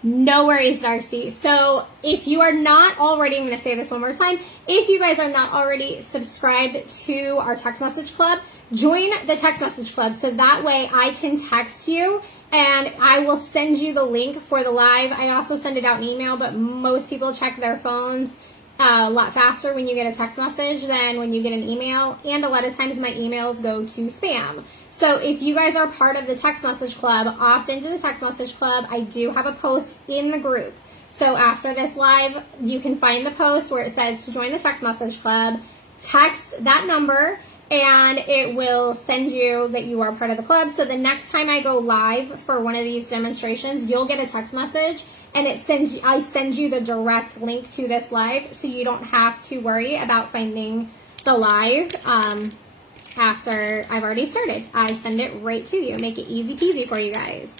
No worries, Darcy. So if you are not already, I'm going to say this one more time, if you guys are not already subscribed to our text message club, join the text message club so that way I can text you and I will send you the link for the live. I also send it out in email, but most people check their phones a lot faster when you get a text message than when you get an email, and a lot of times my emails go to spam. So if you guys are part of the text message club, opt into the text message club. I do have a post in the group. So after this live, you can find the post where it says to join the text message club, text that number, and it will send you that you are part of the club. So the next time I go live for one of these demonstrations, you'll get a text message, and I send you the direct link to this live, so you don't have to worry about finding the live after I've already started. I send it right to you, make it easy peasy for you guys.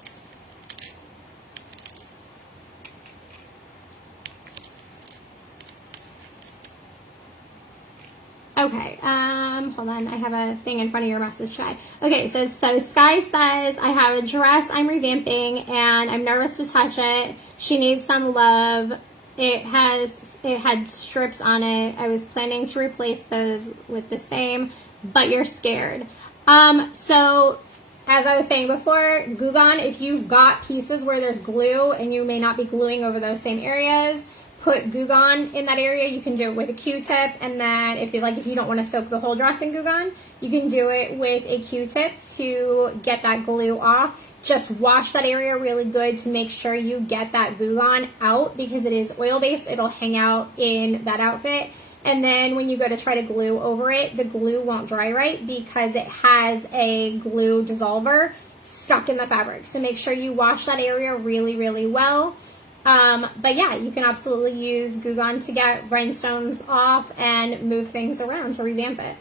Okay, hold on, I have a thing in front of your message chat. Okay, it says, so Sky says, I have a dress I'm revamping and I'm nervous to touch it. She needs some love. It had strips on it. I was planning to replace those with the same, but you're scared. So as I was saying before, glue gun, if you've got pieces where there's glue and you may not be gluing over those same areas, put Goo Gone in that area. You can do it with a Q-tip, and then if you don't want to soak the whole dress in Goo Gone, you can do it with a Q-tip to get that glue off. Just wash that area really good to make sure you get that Goo Gone out, because it is oil-based. It'll hang out in that outfit. And then when you go to try to glue over it, the glue won't dry right because it has a glue dissolver stuck in the fabric. So make sure you wash that area really, really well. But yeah, you can absolutely use Goo Gone to get rhinestones off and move things around to revamp it.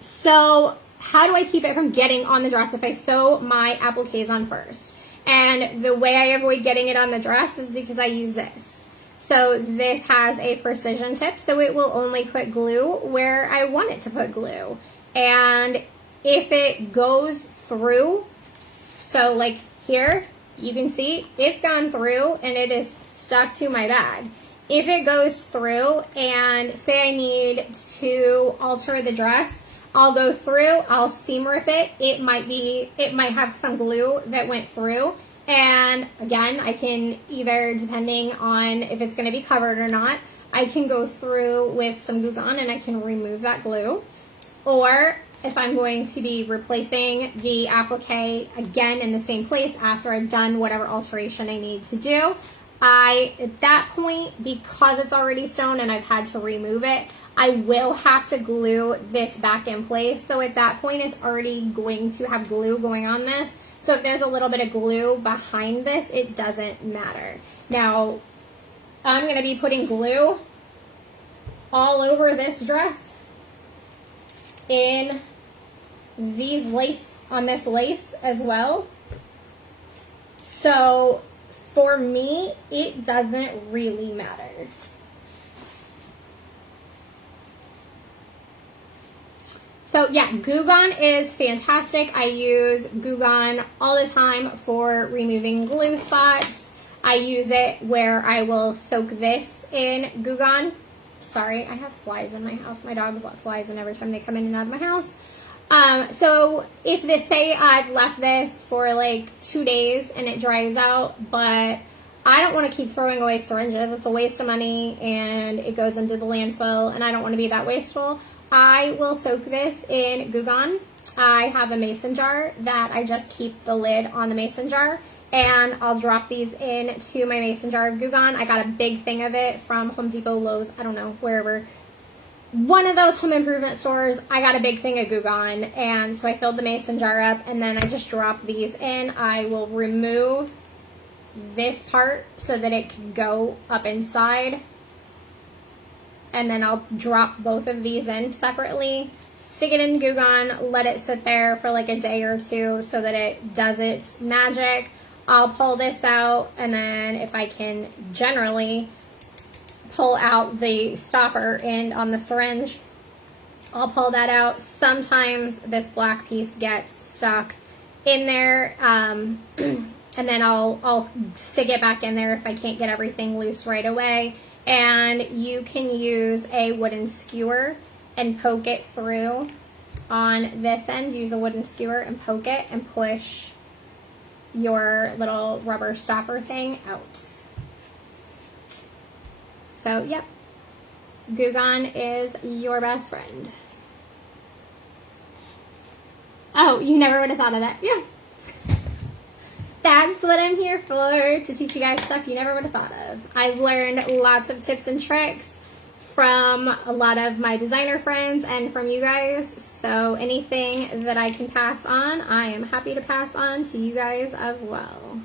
So how do I keep it from getting on the dress if I sew my appliques on first? And the way I avoid getting it on the dress is because I use this. So this has a precision tip, so it will only put glue where I want it to put glue. And if it goes through, so like here, you can see it's gone through and it is stuck to my bag. If it goes through and say I need to alter the dress, I'll go through, I'll seam rip it. It might have some glue that went through. And again, I can either, depending on if it's going to be covered or not, I can go through with some Goo Gone and I can remove that glue. Or if I'm going to be replacing the applique again in the same place after I've done whatever alteration I need to do, at that point, because it's already sewn and I've had to remove it, I will have to glue this back in place. So at that point, it's already going to have glue going on this. So if there's a little bit of glue behind this, it doesn't matter. Now, I'm going to be putting glue all over this dress in these lace, on this lace as well. So for me, it doesn't really matter. So yeah, Goo Gone is fantastic. I use Goo Gone all the time for removing glue spots. I use it where I will soak this in Goo Gone. Sorry, I have flies in my house. My dogs let flies in every time they come in and out of my house. So if this, say I've left this for like 2 days and it dries out, but I don't want to keep throwing away syringes. It's a waste of money and it goes into the landfill and I don't want to be that wasteful. I will soak this in Goo Gone. I have a mason jar that I just keep the lid on the mason jar, and I'll drop these into my mason jar of Goo Gone. I got a big thing of it from Home Depot, Lowe's, I don't know, wherever. One of those home improvement stores, I got a big thing of Goo Gone, and so I filled the mason jar up, and then I just drop these in. I will remove this part so that it can go up inside, and then I'll drop both of these in separately, stick it in Goo Gone, let it sit there for like a day or two so that it does its magic. I'll pull this out, and then if I can generally pull out the stopper end on the syringe, I'll pull that out. Sometimes this black piece gets stuck in there, and then I'll stick it back in there if I can't get everything loose right away. And you can use a wooden skewer and poke it through on this end. Use a wooden skewer and poke it and push your little rubber stopper thing out. So, yep, Glue Gun is your best friend. Oh, you never would have thought of that. Yeah. That's what I'm here for, to teach you guys stuff you never would have thought of. I've learned lots of tips and tricks from a lot of my designer friends and from you guys. So anything that I can pass on, I am happy to pass on to you guys as well.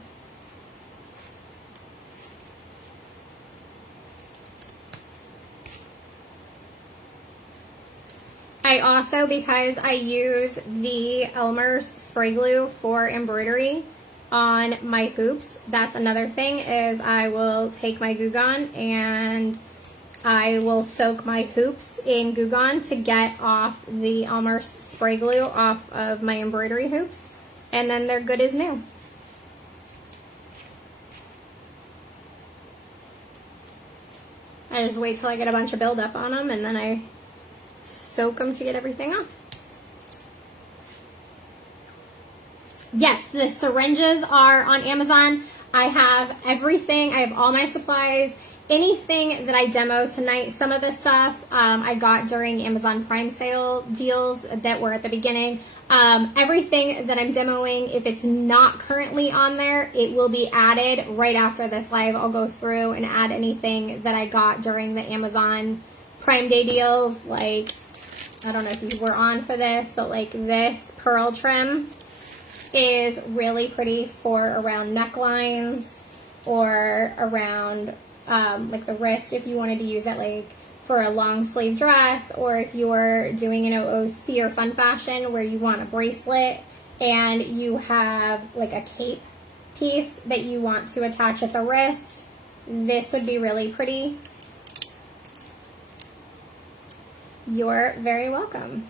I also, because I use the Elmer's spray glue for embroidery on my hoops, that's another thing, is I will take my Glue Gun and I will soak my hoops in Glue Gun to get off the Elmer's spray glue off of my embroidery hoops, and then they're good as new. I just wait till I get a bunch of buildup on them, and then I soak them to get everything off. Yes, the syringes are on Amazon. I have everything. I have all my supplies. Anything that I demo tonight, some of this stuff I got during Amazon Prime sale deals that were at the beginning. Everything that I'm demoing, if it's not currently on there, it will be added right after this live. I'll go through and add anything that I got during the Amazon Prime Day deals. Like, I don't know if you were on for this, but like this pearl trim is really pretty for around necklines or around like the wrist, if you wanted to use it like for a long sleeve dress, or if you're doing an OOC or fun fashion where you want a bracelet and you have like a cape piece that you want to attach at the wrist. This would be really pretty. You're very welcome.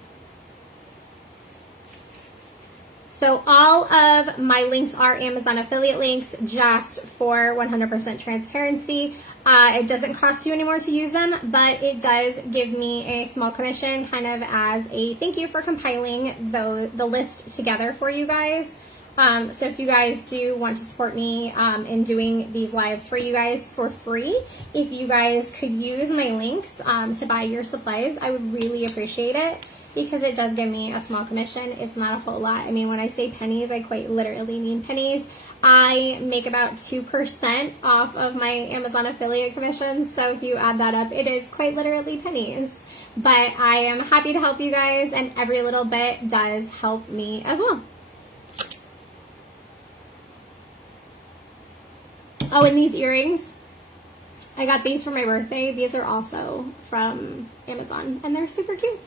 So all of my links are Amazon affiliate links, just for 100% transparency. It doesn't cost you anymore to use them, but it does give me a small commission kind of as a thank you for compiling the list together for you guys. So if you guys do want to support me in doing these lives for you guys for free, if you guys could use my links to buy your supplies, I would really appreciate it, because it does give me a small commission. It's not a whole lot. I mean, when I say pennies, I quite literally mean pennies. I make about 2% off of my Amazon affiliate commission, so if you add that up, it is quite literally pennies. But I am happy to help you guys, and every little bit does help me as well. Oh, and these earrings, I got these for my birthday. These are also from Amazon, and they're super cute.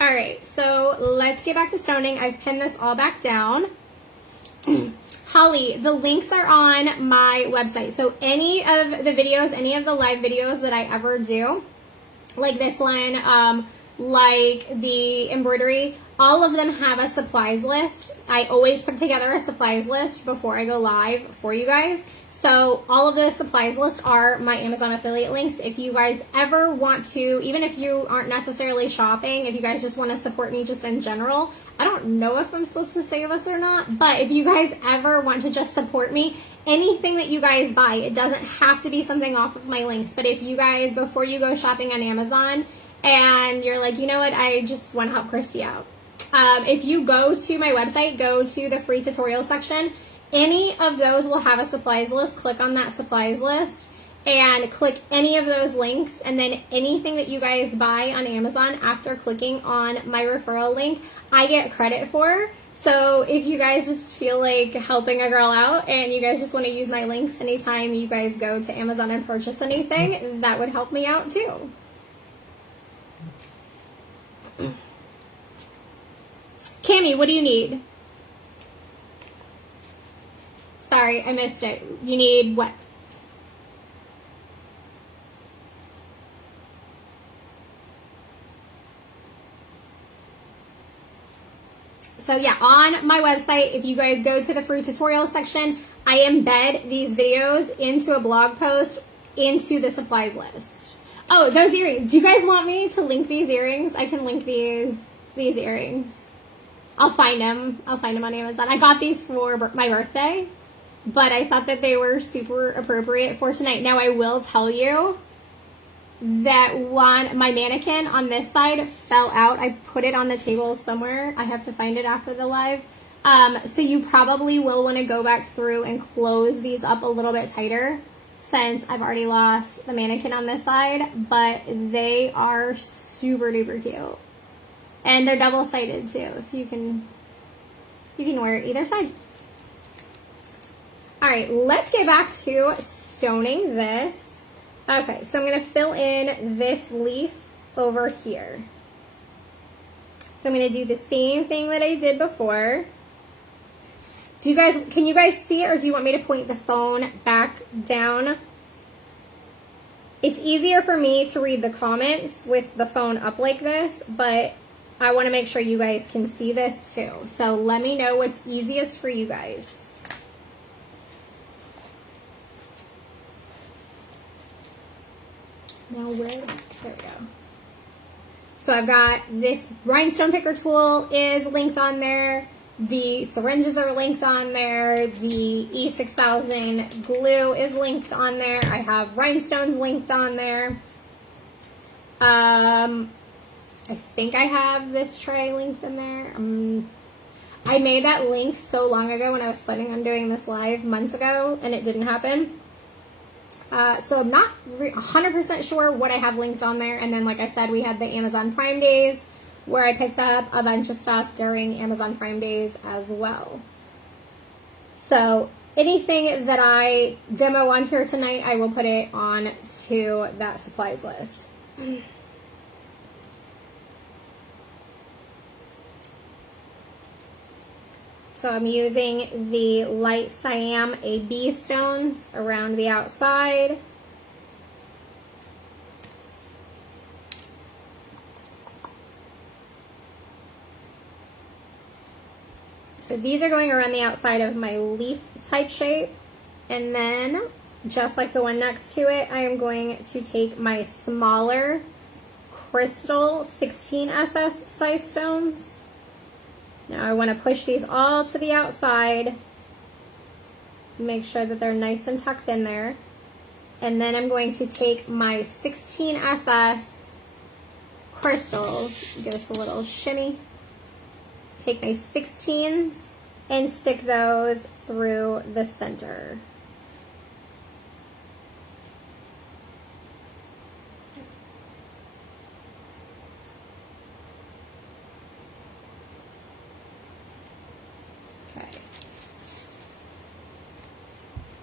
All right, so let's get back to stoning. I've pinned this all back down. Holly, the links are on my website. So any of the videos, any of the live videos that I ever do, like this one, like the embroidery, all of them have a supplies list. I always put together a supplies list before I go live for you guys. So all of the supplies list are my Amazon affiliate links. If you guys ever want to, even if you aren't necessarily shopping, if you guys just want to support me just in general, I don't know if I'm supposed to say this or not, but if you guys ever want to just support me, anything that you guys buy, it doesn't have to be something off of my links, but if you guys, before you go shopping on Amazon and you're like, you know what, I just want to help Christy out. If you go to my website, go to the free tutorial section, any of those will have a supplies list. Click on that supplies list and click any of those links, and then anything that you guys buy on Amazon after clicking on my referral link, I get credit for. So if you guys just feel like helping a girl out and you guys just want to use my links anytime you guys go to Amazon and purchase anything, that would help me out too. Cami, what do you need? Sorry, I missed it. You need what? So yeah, on my website, if you guys go to the free tutorial section, I embed these videos into a blog post into the supplies list. Oh, those earrings. Do you guys want me to link these earrings? I can link these earrings. I'll find them on Amazon. I got these for my birthday, but I thought that they were super appropriate for tonight. Now I will tell you that my mannequin on this side fell out. I put it on the table somewhere. I have to find it after the live. So you probably will want to go back through and close these up a little bit tighter, since I've already lost the mannequin on this side, but they are super duper cute. And they're double-sided too, so you can wear it either side. All right, let's get back to stoning this. Okay, so I'm gonna fill in this leaf over here. So I'm gonna do the same thing that I did before. Can you guys see it, or do you want me to point the phone back down? It's easier for me to read the comments with the phone up like this, but I want to make sure you guys can see this too. So let me know what's easiest for you guys. Now there we go. So I've got this rhinestone picker tool is linked on there. The syringes are linked on there. The E6000 glue is linked on there. I have rhinestones linked on there. I think I have this tray linked in there. I made that link so long ago when I was planning on doing this live months ago, and it didn't happen. So I'm not 100% sure what I have linked on there. And then, like I said, we had the Amazon Prime Days, where I picked up a bunch of stuff during Amazon Prime Days as well. So anything that I demo on here tonight, I will put it on to that supplies list. So I'm using the light cyan AB stones around the outside. So these are going around the outside of my leaf type shape. And then, just like the one next to it, I am going to take my smaller crystal 16 SS size stones. Now I want to push these all to the outside. Make sure that they're nice and tucked in there. And then I'm going to take my 16 SS crystals, give us a little shimmy. Take my 16s and stick those through the center. Okay.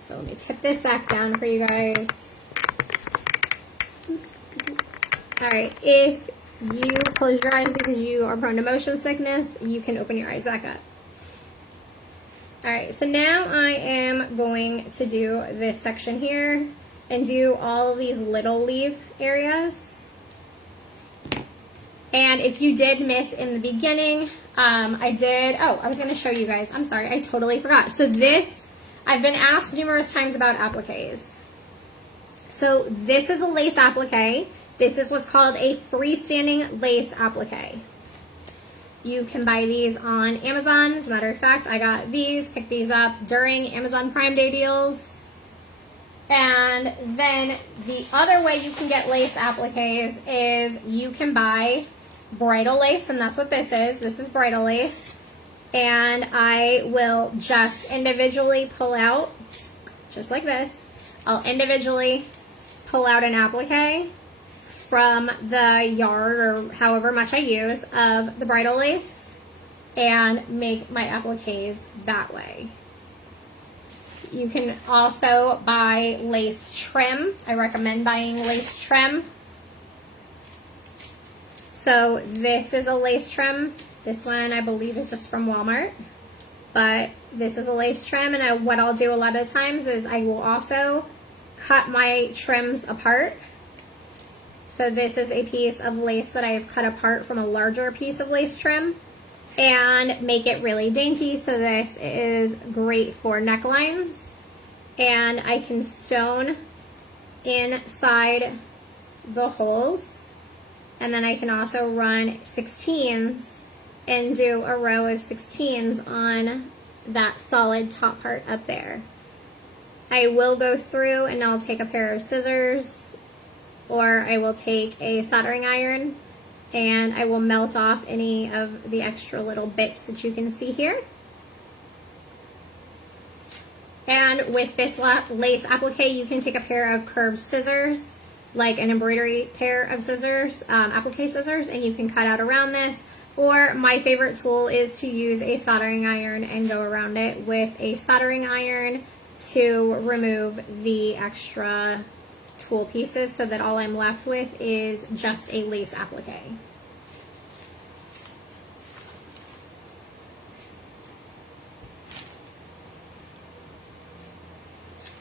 So let me tip this back down for you guys. All right, if you close your eyes because you are prone to motion sickness, you can open your eyes back up. All right, so now I am going to do this section here and do all of these little leaf areas. And if you did miss in the beginning, I was going to show you guys. I'm sorry, I totally forgot. So this, I've been asked numerous times about appliques. So this is a lace applique. This is what's called a freestanding lace applique. You can buy these on Amazon. As a matter of fact, I got these, picked these up during Amazon Prime Day deals. And then the other way you can get lace appliques is you can buy bridal lace, and that's what this is. This is bridal lace. And I will just individually pull out, just like this. I'll individually pull out an applique from the yard, or however much I use, of the bridal lace, and make my appliques that way. You can also buy lace trim. I recommend buying lace trim. So this is a lace trim. This one I believe is just from Walmart, but this is a lace trim, and what I'll do a lot of times is I will also cut my trims apart. So this is a piece of lace that I've cut apart from a larger piece of lace trim and make it really dainty. So this is great for necklines, and I can stone inside the holes, and then I can also run 16s and do a row of 16s on that solid top part up there. I will go through and I'll take a pair of scissors, or I will take a soldering iron, and I will melt off any of the extra little bits that you can see here. And with this lace applique, you can take a pair of curved scissors, like an embroidery pair of scissors, applique scissors, and you can cut out around this. Or my favorite tool is to use a soldering iron and go around it with a soldering iron to remove the extra tool pieces, so that all I'm left with is just a lace applique.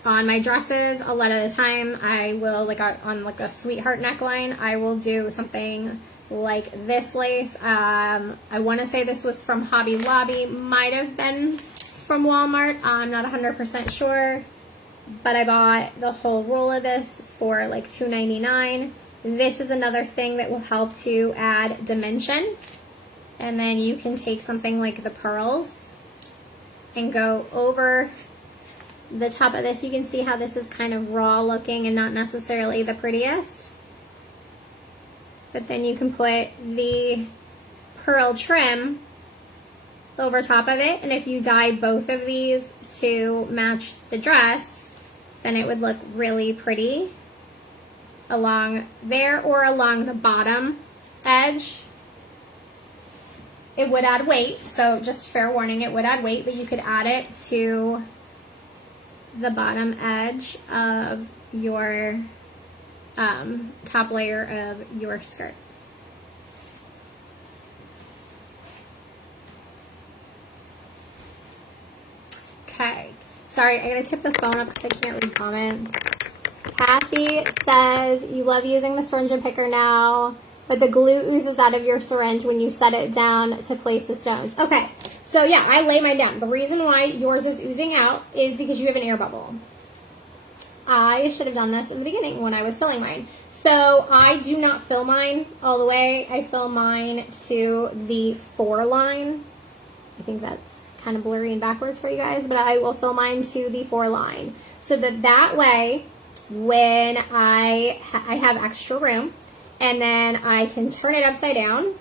On my dresses, a lot of the time I will, like on like a sweetheart neckline, I will do something like this lace. I want to say this was from Hobby Lobby, might have been from Walmart, I'm not 100% sure, but I bought the whole roll of this for like $2.99. This is another thing that will help to add dimension. And then you can take something like the pearls and go over the top of this. You can see how this is kind of raw looking and not necessarily the prettiest. But then you can put the pearl trim over top of it, and if you dye both of these to match the dress, then it would look really pretty along there or along the bottom edge. It would add weight, so just fair warning, it would add weight, but you could add it to the bottom edge of your top layer of your skirt. Okay, sorry, I gotta tip the phone up because I can't read comments. Kathy says, you love using the syringe and picker now, but the glue oozes out of your syringe when you set it down to place the stones. Okay, so yeah, I lay mine down. The reason why yours is oozing out is because you have an air bubble. I should have done this in the beginning when I was filling mine. So I do not fill mine all the way. I fill mine to the 4 line. I think that's kind of blurry and backwards for you guys, but I will fill mine to the 4 line. So that way, when I have extra room, and then I can turn it upside down,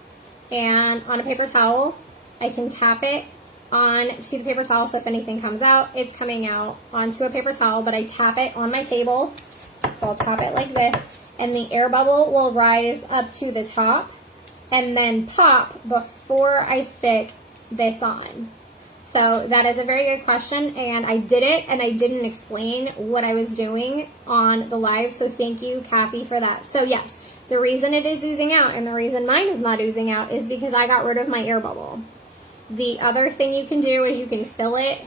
and on a paper towel, I can tap it onto the paper towel, so if anything comes out, it's coming out onto a paper towel, but I tap it on my table, so I'll tap it like this, and the air bubble will rise up to the top, and then pop before I stick this on. So that is a very good question, and I did it, and I didn't explain what I was doing on the live, so thank you, Kathy, for that. So yes, the reason it is oozing out, and the reason mine is not oozing out, is because I got rid of my air bubble. The other thing you can do is you can fill it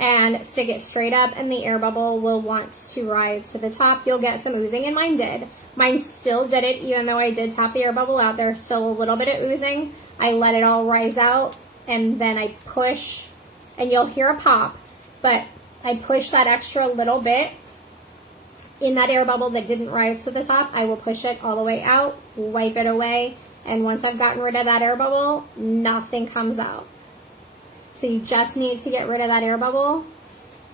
and stick it straight up, and the air bubble will want to rise to the top. You'll get some oozing, and mine did. Mine still did it, even though I did tap the air bubble out. There's still a little bit of oozing. I let it all rise out, and then I push, and you'll hear a pop, but I push that extra little bit in that air bubble that didn't rise to the top. I will push it all the way out, wipe it away, and once I've gotten rid of that air bubble, nothing comes out. So you just need to get rid of that air bubble.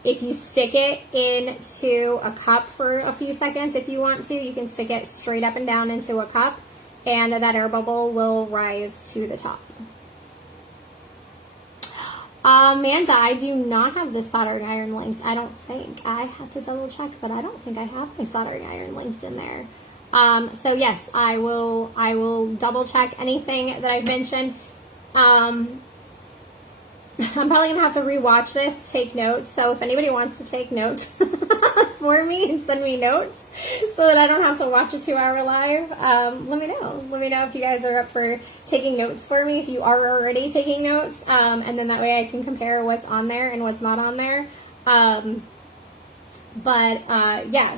If you stick it into a cup for a few seconds, if you want to, you can stick it straight up and down into a cup, and that air bubble will rise to the top. Amanda, I do not have this soldering iron linked, I don't think. I have to double check, but I don't think I have my soldering iron linked in there. So yes, I will double check anything that I've mentioned. I'm probably gonna have to rewatch this, take notes. So if anybody wants to take notes for me and send me notes so that I don't have to watch a 2-hour live, let me know. Let me know if you guys are up for taking notes for me, if you are already taking notes, and then that way I can compare what's on there and what's not on there. Yeah,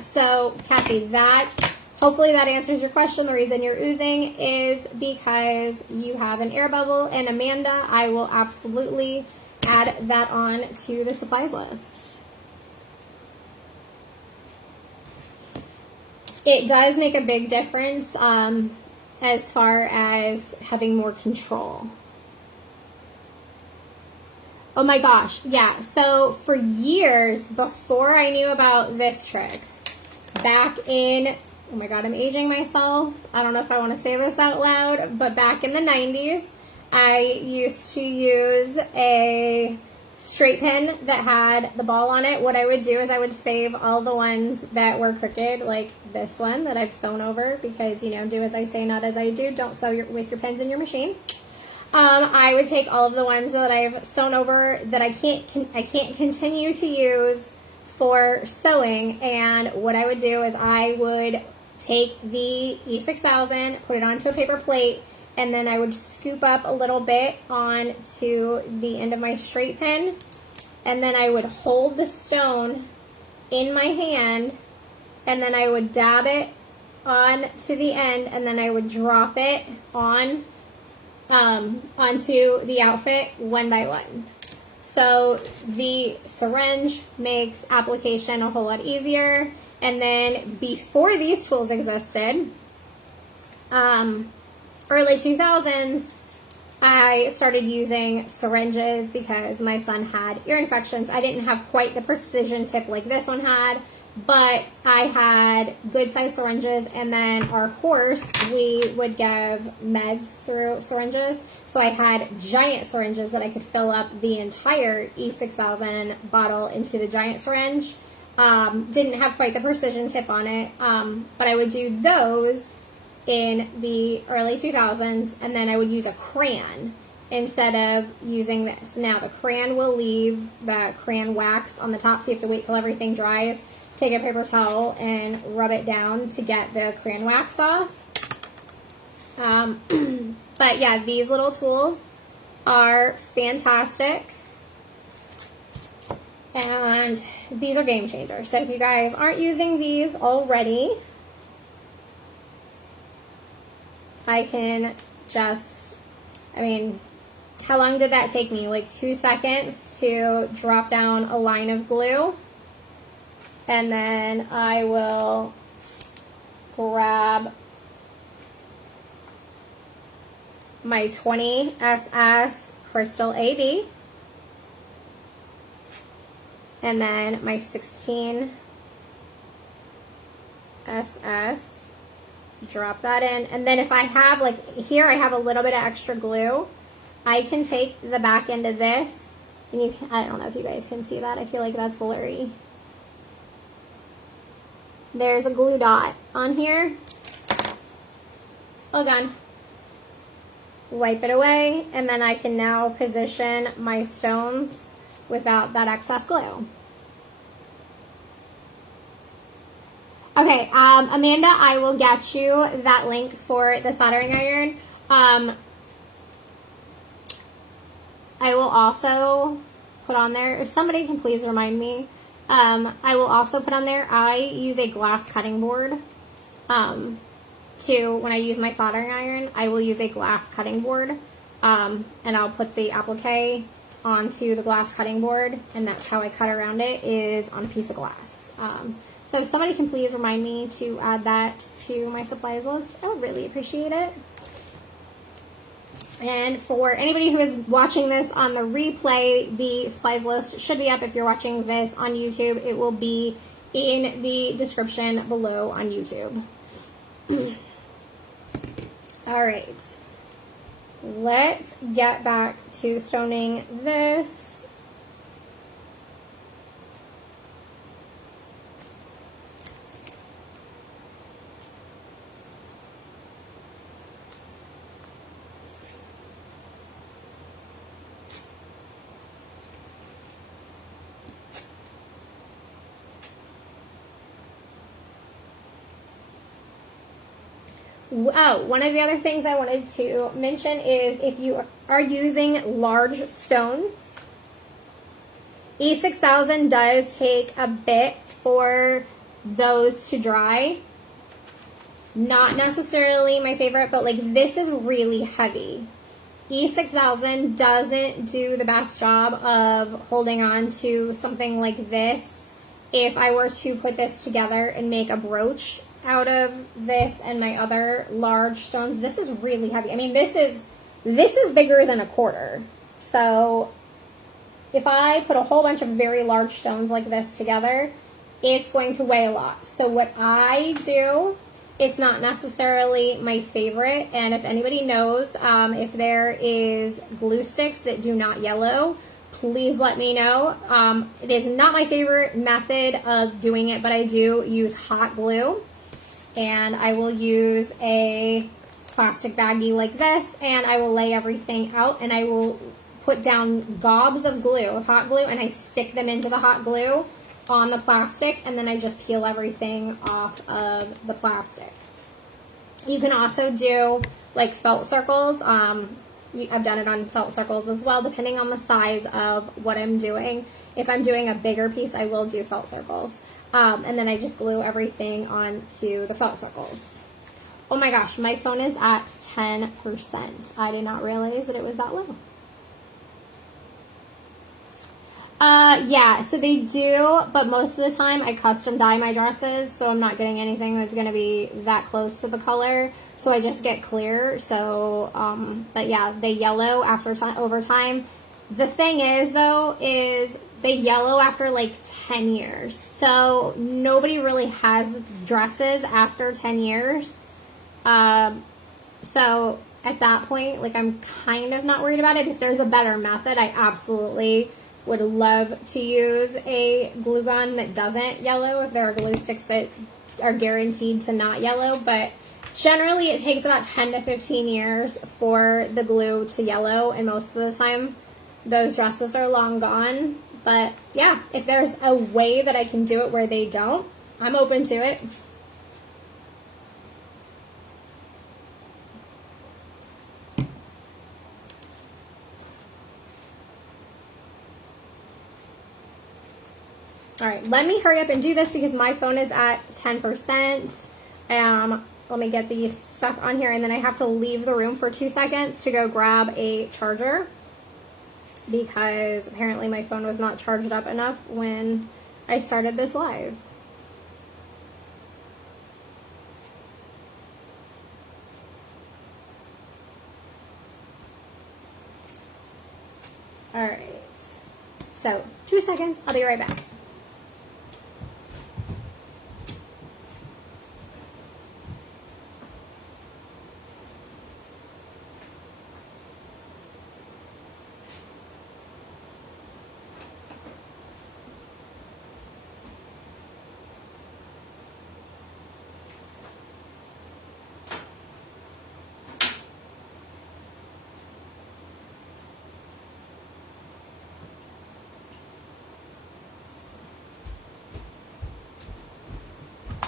so Kathy, hopefully that answers your question. The reason you're oozing is because you have an air bubble. And Amanda, I will absolutely add that on to the supplies list. It does make a big difference as far as having more control. Oh my gosh, yeah. So for years before I knew about this trick, back in, oh my god, I'm aging myself. I don't know if I want to say this out loud, but back in the 90s, I used to use a straight pin that had the ball on it. What I would do is I would save all the ones that were crooked, like this one that I've sewn over, because, you know, do as I say, not as I do. Don't sew with your pins in your machine. I would take all of the ones that I've sewn over that I can't continue to use for sewing, and what I would do is I would take the E6000, put it onto a paper plate, and then I would scoop up a little bit onto the end of my straight pin, and then I would hold the stone in my hand, and then I would dab it on to the end, and then I would drop it on onto the outfit one by one. So the syringe makes application a whole lot easier. And then before these tools existed, early 2000s, I started using syringes because my son had ear infections. I didn't have quite the precision tip like this one had, but I had good sized syringes, and then our horse, we would give meds through syringes. So I had giant syringes that I could fill up the entire E6000 bottle into the giant syringe. Didn't have quite the precision tip on it, but I would do those in the early 2000s, and then I would use a crayon instead of using this. Now the crayon will leave the crayon wax on the top, so you have to wait till everything dries. Take a paper towel and rub it down to get the crayon wax off. But yeah, these little tools are fantastic, and these are game changers. So if you guys aren't using these already, I can just, I mean, how long did that take me? Like 2 seconds to drop down a line of glue. And then I will grab my 20 SS Crystal AB, and then my 16 SS, drop that in, and then if I have, like here I have a little bit of extra glue, I can take the back end of this, and you can, I don't know if you guys can see that, I feel like that's blurry. There's a glue dot on here. Hold on. Wipe it away, and then I can now position my stones without that excess glue. Okay, Amanda, I will get you that link for the soldering iron. I will also put on there, if somebody can please remind me, I will also put on there, I use a glass cutting board. When I use my soldering iron, I will use a glass cutting board, and I'll put the applique onto the glass cutting board, and that's how I cut around it, is on a piece of glass. So if somebody can please remind me to add that to my supplies list, I would really appreciate it. And for anybody who is watching this on the replay, the supplies list should be up. If you're watching this on YouTube, it will be in the description below on YouTube. All right, let's get back to stoning this. Oh, one of the other things I wanted to mention is if you are using large stones, E6000 does take a bit for those to dry. Not necessarily my favorite, but like this is really heavy. E6000 doesn't do the best job of holding on to something like this. If I were to put this together and make a brooch out of this and my other large stones, this is really heavy. I mean, this is bigger than a quarter. So if I put a whole bunch of very large stones like this together, it's going to weigh a lot. So what I do, it's not necessarily my favorite, and if anybody knows if there is glue sticks that do not yellow, please let me know. It is not my favorite method of doing it, but I do use hot glue, and I will use a plastic baggie like this, and I will lay everything out, and I will put down gobs of glue, of hot glue, and I stick them into the hot glue on the plastic, and then I just peel everything off of the plastic. You can also do like felt circles. I've done it on felt circles as well, depending on the size of what I'm doing. If I'm doing a bigger piece, I will do felt circles. And then I just glue everything onto the felt circles. Oh my gosh, my phone is at 10%. I did not realize that it was that low. Yeah, so they do, but most of the time I custom dye my dresses, so I'm not getting anything that's going to be that close to the color, so I just get clear. So, but yeah, they yellow over time. The thing is, though, is they yellow after like 10 years, so nobody really has dresses after 10 years. So at that point, like, I'm kind of not worried about it. If there's a better method, I absolutely would love to use a glue gun that doesn't yellow, if there are glue sticks that are guaranteed to not yellow. But generally it takes about 10 to 15 years for the glue to yellow, and most of the time those dresses are long gone. But yeah, if there's a way that I can do it where they don't, I'm open to it. All right, let me hurry up and do this because my phone is at 10%. Let me get these stuff on here, and then I have to leave the room for 2 seconds to go grab a charger because apparently my phone was not charged up enough when I started this live. All right, so 2 seconds, I'll be right back.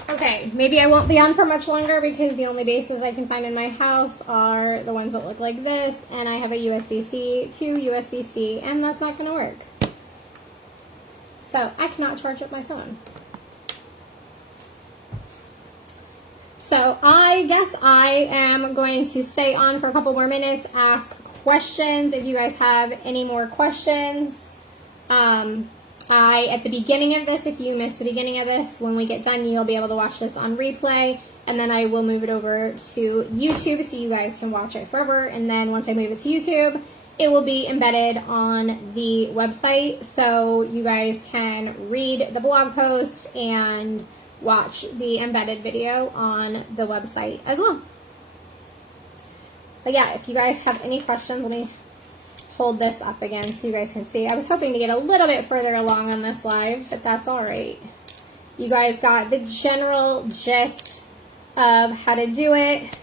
Okay, maybe I won't be on for much longer because the only bases I can find in my house are the ones that look like this, and I have a USB-C to USB-C, and that's not going to work. So I cannot charge up my phone. So I guess I am going to stay on for a couple more minutes, ask questions if you guys have any more questions. At the beginning of this, if you missed the beginning of this, when we get done, you'll be able to watch this on replay, and then I will move it over to YouTube so you guys can watch it forever, and then once I move it to YouTube, it will be embedded on the website, so you guys can read the blog post and watch the embedded video on the website as well. But yeah, if you guys have any questions, let me hold this up again so you guys can see. I was hoping to get a little bit further along on this live, but that's all right. You guys got the general gist of how to do it.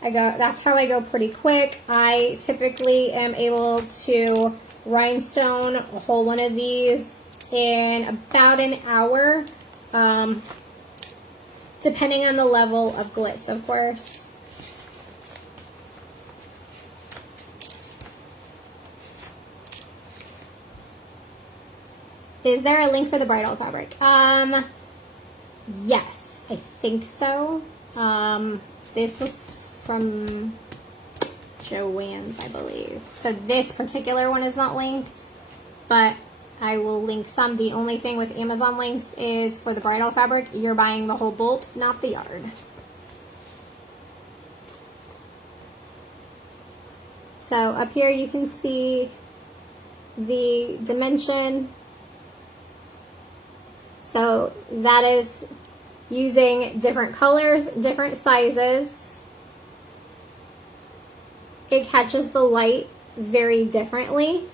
That's how I go pretty quick. I typically am able to rhinestone a whole one of these in about an hour, depending on the level of glitz, of course. Is there a link for the bridal fabric? Yes, I think so. This was from Joann's, I believe. So this particular one is not linked, but I will link some. The only thing with Amazon links is for the bridal fabric, you're buying the whole bolt, not the yard. So up here you can see the dimension. So that is using different colors, different sizes. It catches the light very differently.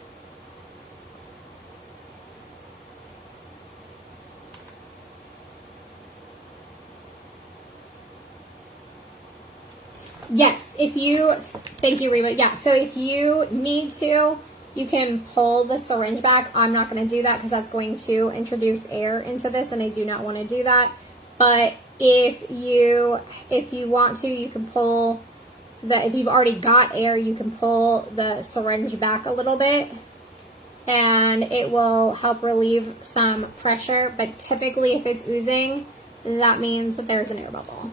Yes, thank you, Reba. Yeah, so if you need to, you can pull the syringe back. I'm not going to do that because that's going to introduce air into this, and I do not want to do that. But if you want to, you can pull if you've already got air, you can pull the syringe back a little bit, and it will help relieve some pressure. But typically, if it's oozing, that means that there's an air bubble.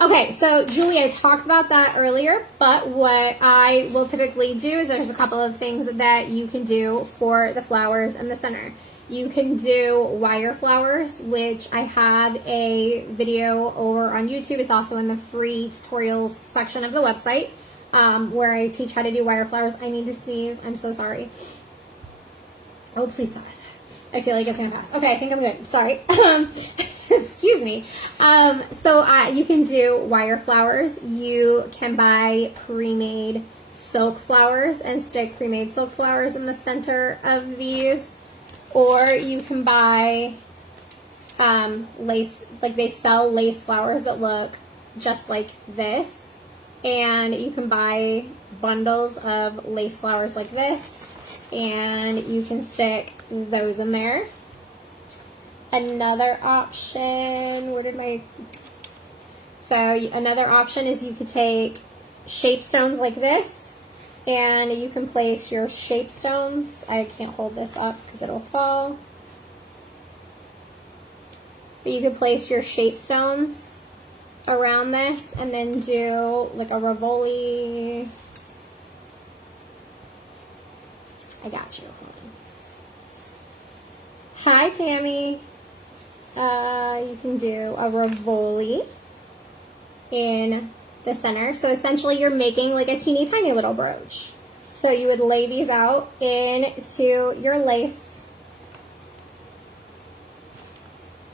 Okay, so Julie, I talked about that earlier, but what I will typically do is there's a couple of things that you can do for the flowers in the center. You can do wire flowers, which I have a video over on YouTube. It's also in the free tutorials section of the website, where I teach how to do wire flowers. I need to sneeze. I'm so sorry. Oh, please stop it. I feel like it's going to pass. Okay, I think I'm good. Sorry. Excuse me. So you can do wire flowers. You can buy pre-made silk flowers and stick pre-made silk flowers in the center of these. Or you can buy lace, like they sell lace flowers that look just like this. And you can buy bundles of lace flowers like this. And you can stick those in there. Another option, another option is you could take shape stones like this, and you can place your shape stones. I can't hold this up because it'll fall. But you could place your shape stones around this and then do like a Rivoli. I got you. Hi, Tammy. You can do a Rivoli in the center. So essentially you're making like a teeny tiny little brooch. So you would lay these out into your lace.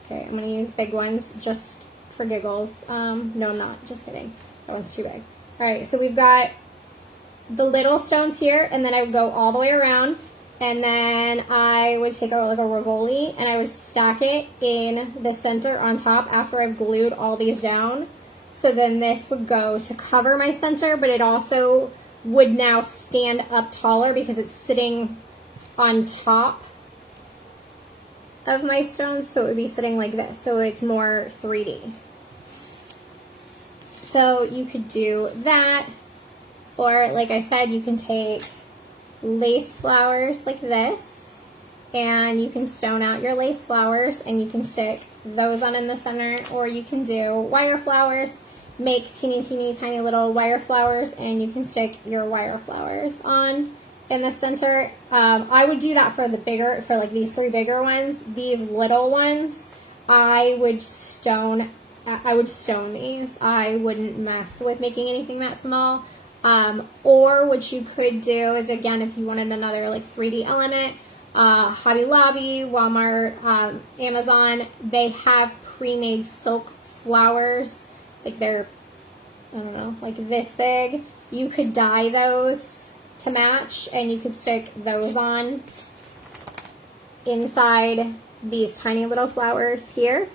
Okay, I'm going to use big ones just for giggles. No, I'm not. Just kidding. That one's too big. All right, so we've got the little stones here, and then I would go all the way around. And then I would take like a Rivoli and I would stack it in the center on top after I've glued all these down. So then this would go to cover my center, but it also would now stand up taller because it's sitting on top of my stones. So it would be sitting like this. So it's more 3D. So you could do that. Or like I said, you can take lace flowers like this, and you can stone out your lace flowers and you can stick those on in the center, or you can do wire flowers, make teeny tiny little wire flowers, and you can stick your wire flowers on in the center. I would do that for like these 3 bigger ones. These little ones, I would stone these. I wouldn't mess with making anything that small. Or what you could do is, again, if you wanted another like 3D element, Hobby Lobby, Walmart, Amazon, they have pre-made silk flowers. Like they're, I don't know, like this big. You could dye those to match, and you could stick those on inside these tiny little flowers here.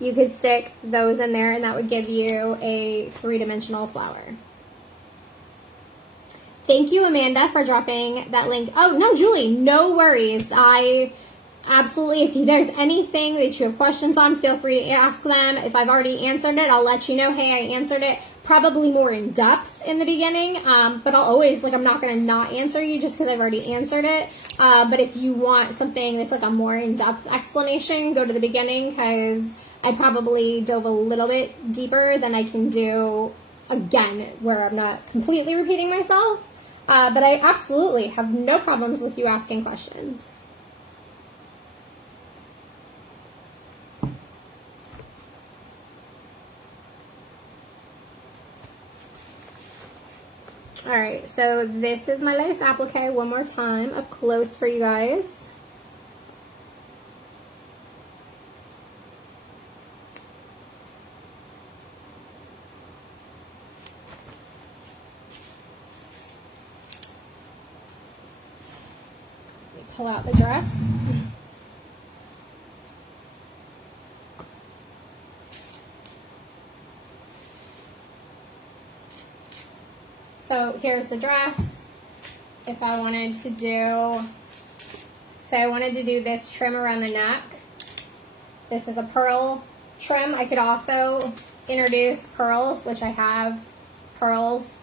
You could stick those in there, and that would give you a 3-dimensional flower. Thank you, Amanda, for dropping that link. Oh, no, Julie, no worries. I absolutely, if there's anything that you have questions on, feel free to ask them. If I've already answered it, I'll let you know, hey, I answered it. Probably more in depth in the beginning, but I'll always, like, I'm not going to not answer you just because I've already answered it. But if you want something that's like a more in-depth explanation, go to the beginning, because I probably dove a little bit deeper than I can do again, where I'm not completely repeating myself. But I absolutely have no problems with you asking questions. right, so this is my lace applique one more time up close for you guys. Pull out the dress. So here's the dress. If I wanted to do, say I wanted to do this trim around the neck. This is a pearl trim. I could also introduce pearls, which I have pearls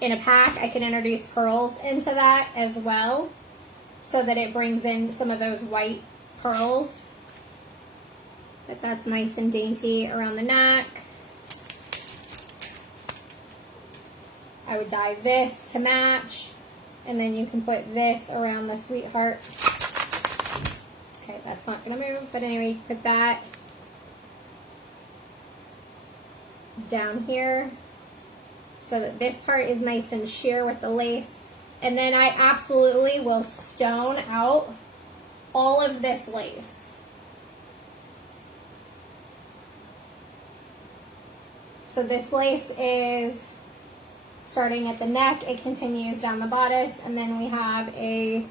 in a pack. I can introduce pearls into that as well, so that it brings in some of those white pearls. But that's nice and dainty around the neck. I would dye this to match, and then you can put this around the sweetheart. Okay, that's not gonna move, but anyway, you put that down here so that this part is nice and sheer with the lace. And then I absolutely will stone out all of this lace. So this lace is starting at the neck, it continues down the bodice, and then we have a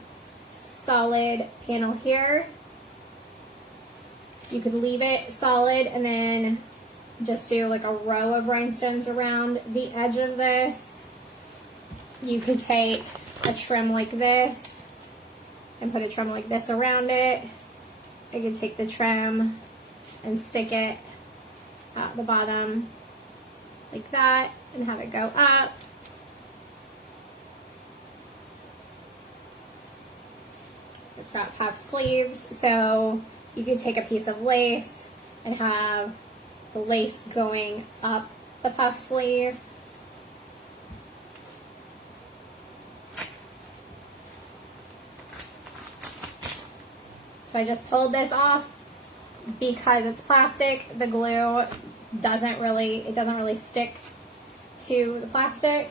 solid panel here. You could leave it solid and then just do like a row of rhinestones around the edge of this. You could take a trim like this and put a trim like this around it. I could take the trim and stick it at the bottom like that and have it go up. It's got puff sleeves, so you could take a piece of lace and have the lace going up the puff sleeve. So I just pulled this off because it's plastic. The glue doesn't really stick to the plastic.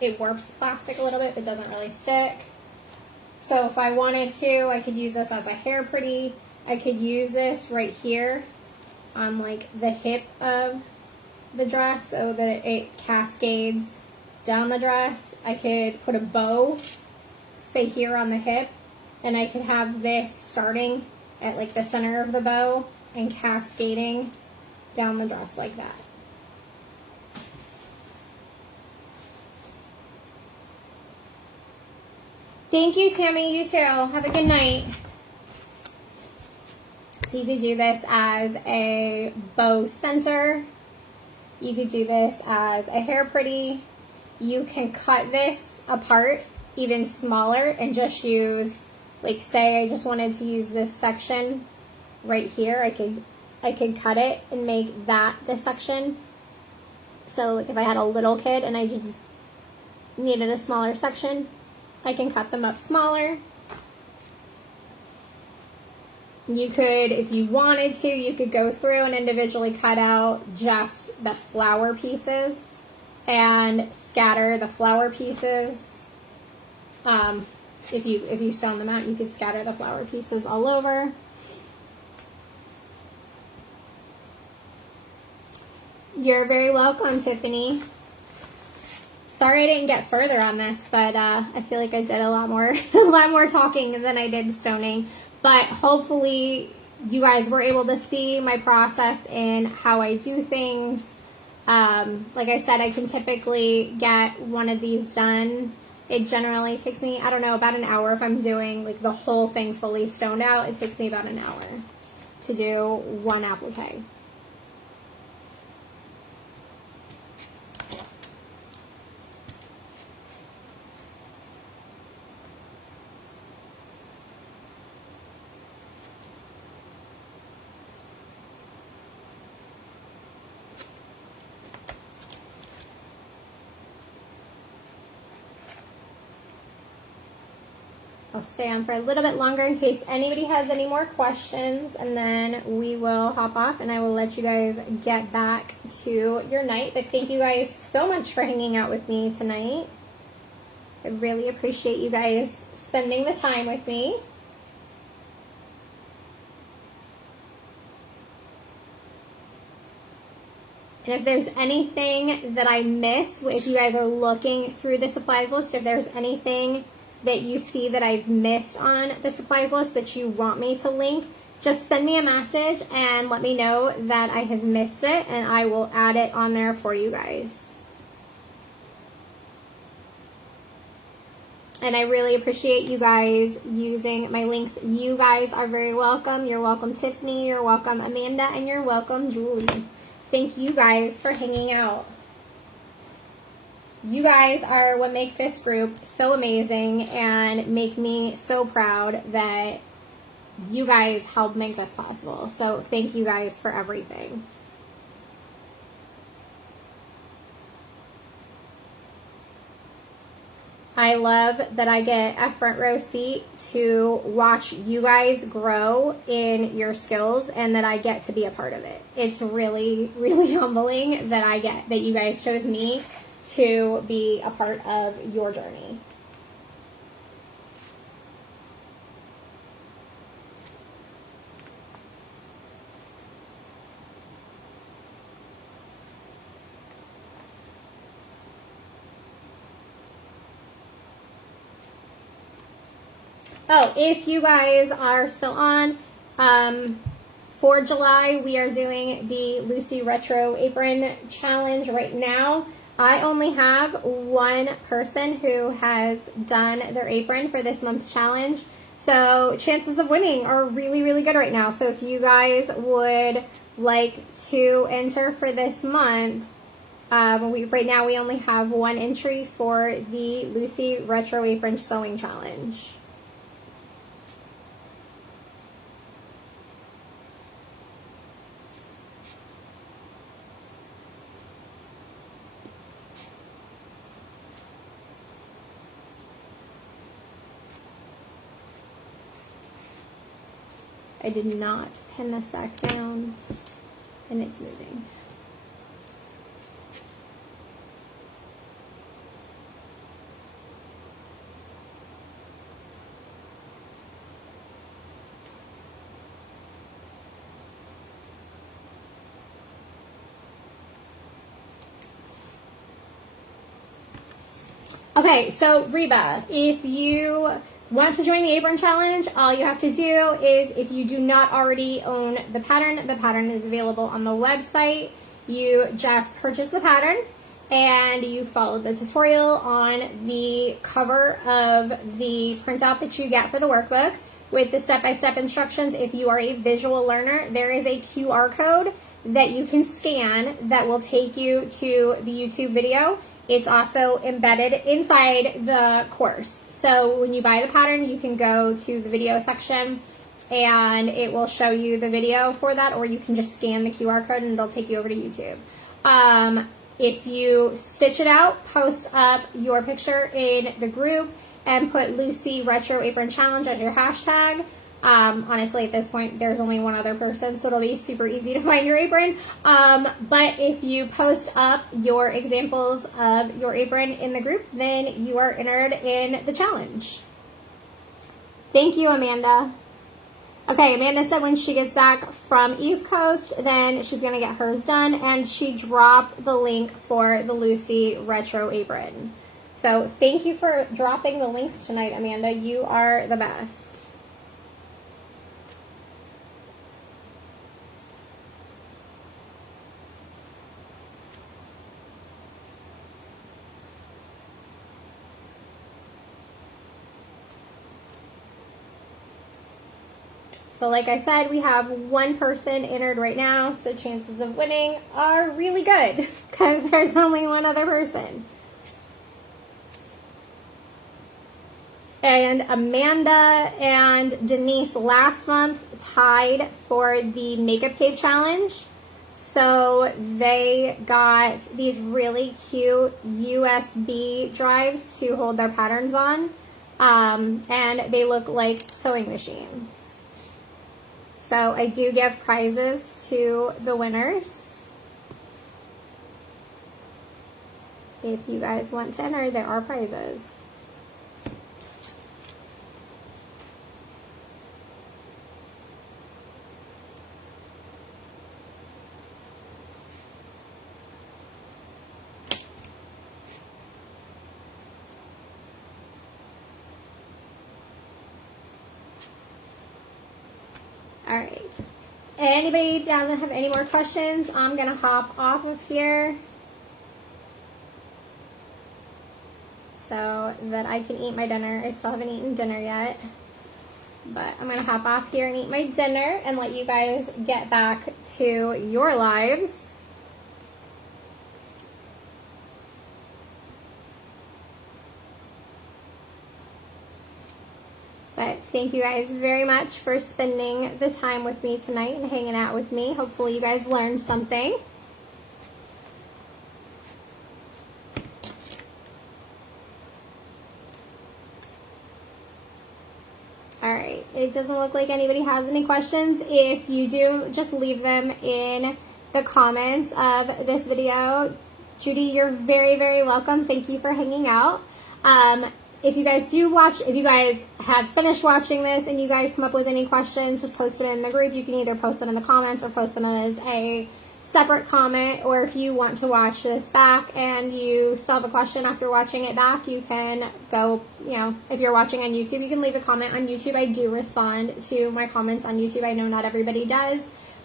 It warps the plastic a little bit, but doesn't really stick. So if I wanted to, I could use this as a hair pretty. I could use this right here on like the hip of the dress so that it cascades down the dress. I could put a bow, say here on the hip, and I could have this starting at like the center of the bow and cascading down the dress like that. Thank you, Tammy. You too. Have a good night. So you could do this as a bow center. You could do this as a hair pretty. You can cut this apart even smaller and just use, like say I just wanted to use this section right here. I could cut it and make that this section. So like if I had a little kid and I just needed a smaller section, I can cut them up smaller. You could, if you wanted to, you could go through and individually cut out just the flower pieces and scatter the flower pieces. If you stone them out, you could scatter the flower pieces all over. You're very welcome, Tiffany. Sorry I didn't get further on this, but I feel like I did a lot more talking than I did stoning. But hopefully you guys were able to see my process and how I do things. Like I said, I can typically get one of these done. It generally takes me, I don't know, about an hour if I'm doing like the whole thing fully stoned out. It takes me about an hour to do one applique. I'll stay on for a little bit longer in case anybody has any more questions, and then we will hop off and I will let you guys get back to your night. But thank you guys so much for hanging out with me tonight. I really appreciate you guys spending the time with me. And if there's anything that I miss, if you guys are looking through the supplies list, if there's anything that you see that I've missed on the supplies list that you want me to link, just send me a message and let me know that I have missed it, and I will add it on there for you guys. And I really appreciate you guys using my links. You guys are very welcome. You're welcome, Tiffany. You're welcome, Amanda. And you're welcome, Julie. Thank you guys for hanging out. You guys are what make this group so amazing and make me so proud that you guys helped make this possible. So thank you guys for everything. I love that I get a front row seat to watch you guys grow in your skills and that I get to be a part of it. It's really, really humbling that you guys chose me to be a part of your journey. Oh, if you guys are still on, for July, we are doing the Lucy Retro Apron Challenge right now. I only have one person who has done their apron for this month's challenge. So chances of winning are really, really good right now. So if you guys would like to enter for this month, right now we only have one entry for the Lucy Retro Apron Sewing Challenge. I did not pin this back down, and it's moving. Okay, so Reba, if you want to join the apron challenge, all you have to do is, if you do not already own the pattern is available on the website. You just purchase the pattern and you follow the tutorial on the cover of the printout that you get for the workbook with the step-by-step instructions. If you are a visual learner, there is a QR code that you can scan that will take you to the YouTube video. It's also embedded inside the course. So when you buy the pattern, you can go to the video section and it will show you the video for that, or you can just scan the QR code and it'll take you over to YouTube. If you stitch it out, post up your picture in the group and put Lucy Retro Apron Challenge as your hashtag. Honestly, at this point, there's only one other person, so it'll be super easy to find your apron. But if you post up your examples of your apron in the group, then you are entered in the challenge. Thank you, Amanda. Okay, Amanda said when she gets back from East Coast, then she's going to get hers done, and she dropped the link for the Lucy Retro Apron. So thank you for dropping the links tonight, Amanda. You are the best. So like I said, we have one person entered right now, so chances of winning are really good because there's only one other person. And Amanda and Denise last month tied for the Makeup Cave Challenge. So they got these really cute USB drives to hold their patterns on, and they look like sewing machines. So I do give prizes to the winners. If you guys want to enter, there are prizes. All right. Anybody doesn't have any more questions, I'm going to hop off of here so that I can eat my dinner. I still haven't eaten dinner yet, but I'm going to hop off here and eat my dinner and let you guys get back to your lives. But thank you guys very much for spending the time with me tonight and hanging out with me. Hopefully you guys learned something. Alright, it doesn't look like anybody has any questions. If you do, just leave them in the comments of this video. Judy, you're very, very welcome. Thank you for hanging out. If you guys do watch, if you guys have finished watching this and you guys come up with any questions, just post it in the group. You can either post it in the comments or post them as a separate comment. Or if you want to watch this back and you still have a question after watching it back, you can go, you know, if you're watching on YouTube, you can leave a comment on YouTube. I do respond to my comments on YouTube. I know not everybody does,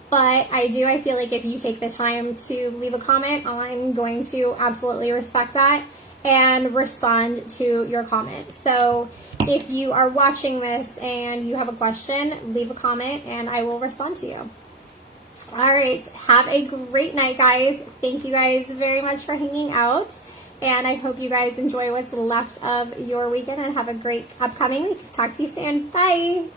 but I feel like if you take the time to leave a comment, I'm going to absolutely respect that and respond to your comment. So if you are watching this and you have a question, leave a comment and I will respond to you. All right, have a great night, guys. Thank you guys very much for hanging out, and I hope you guys enjoy what's left of your weekend and have a great upcoming week. Talk to you soon. Bye.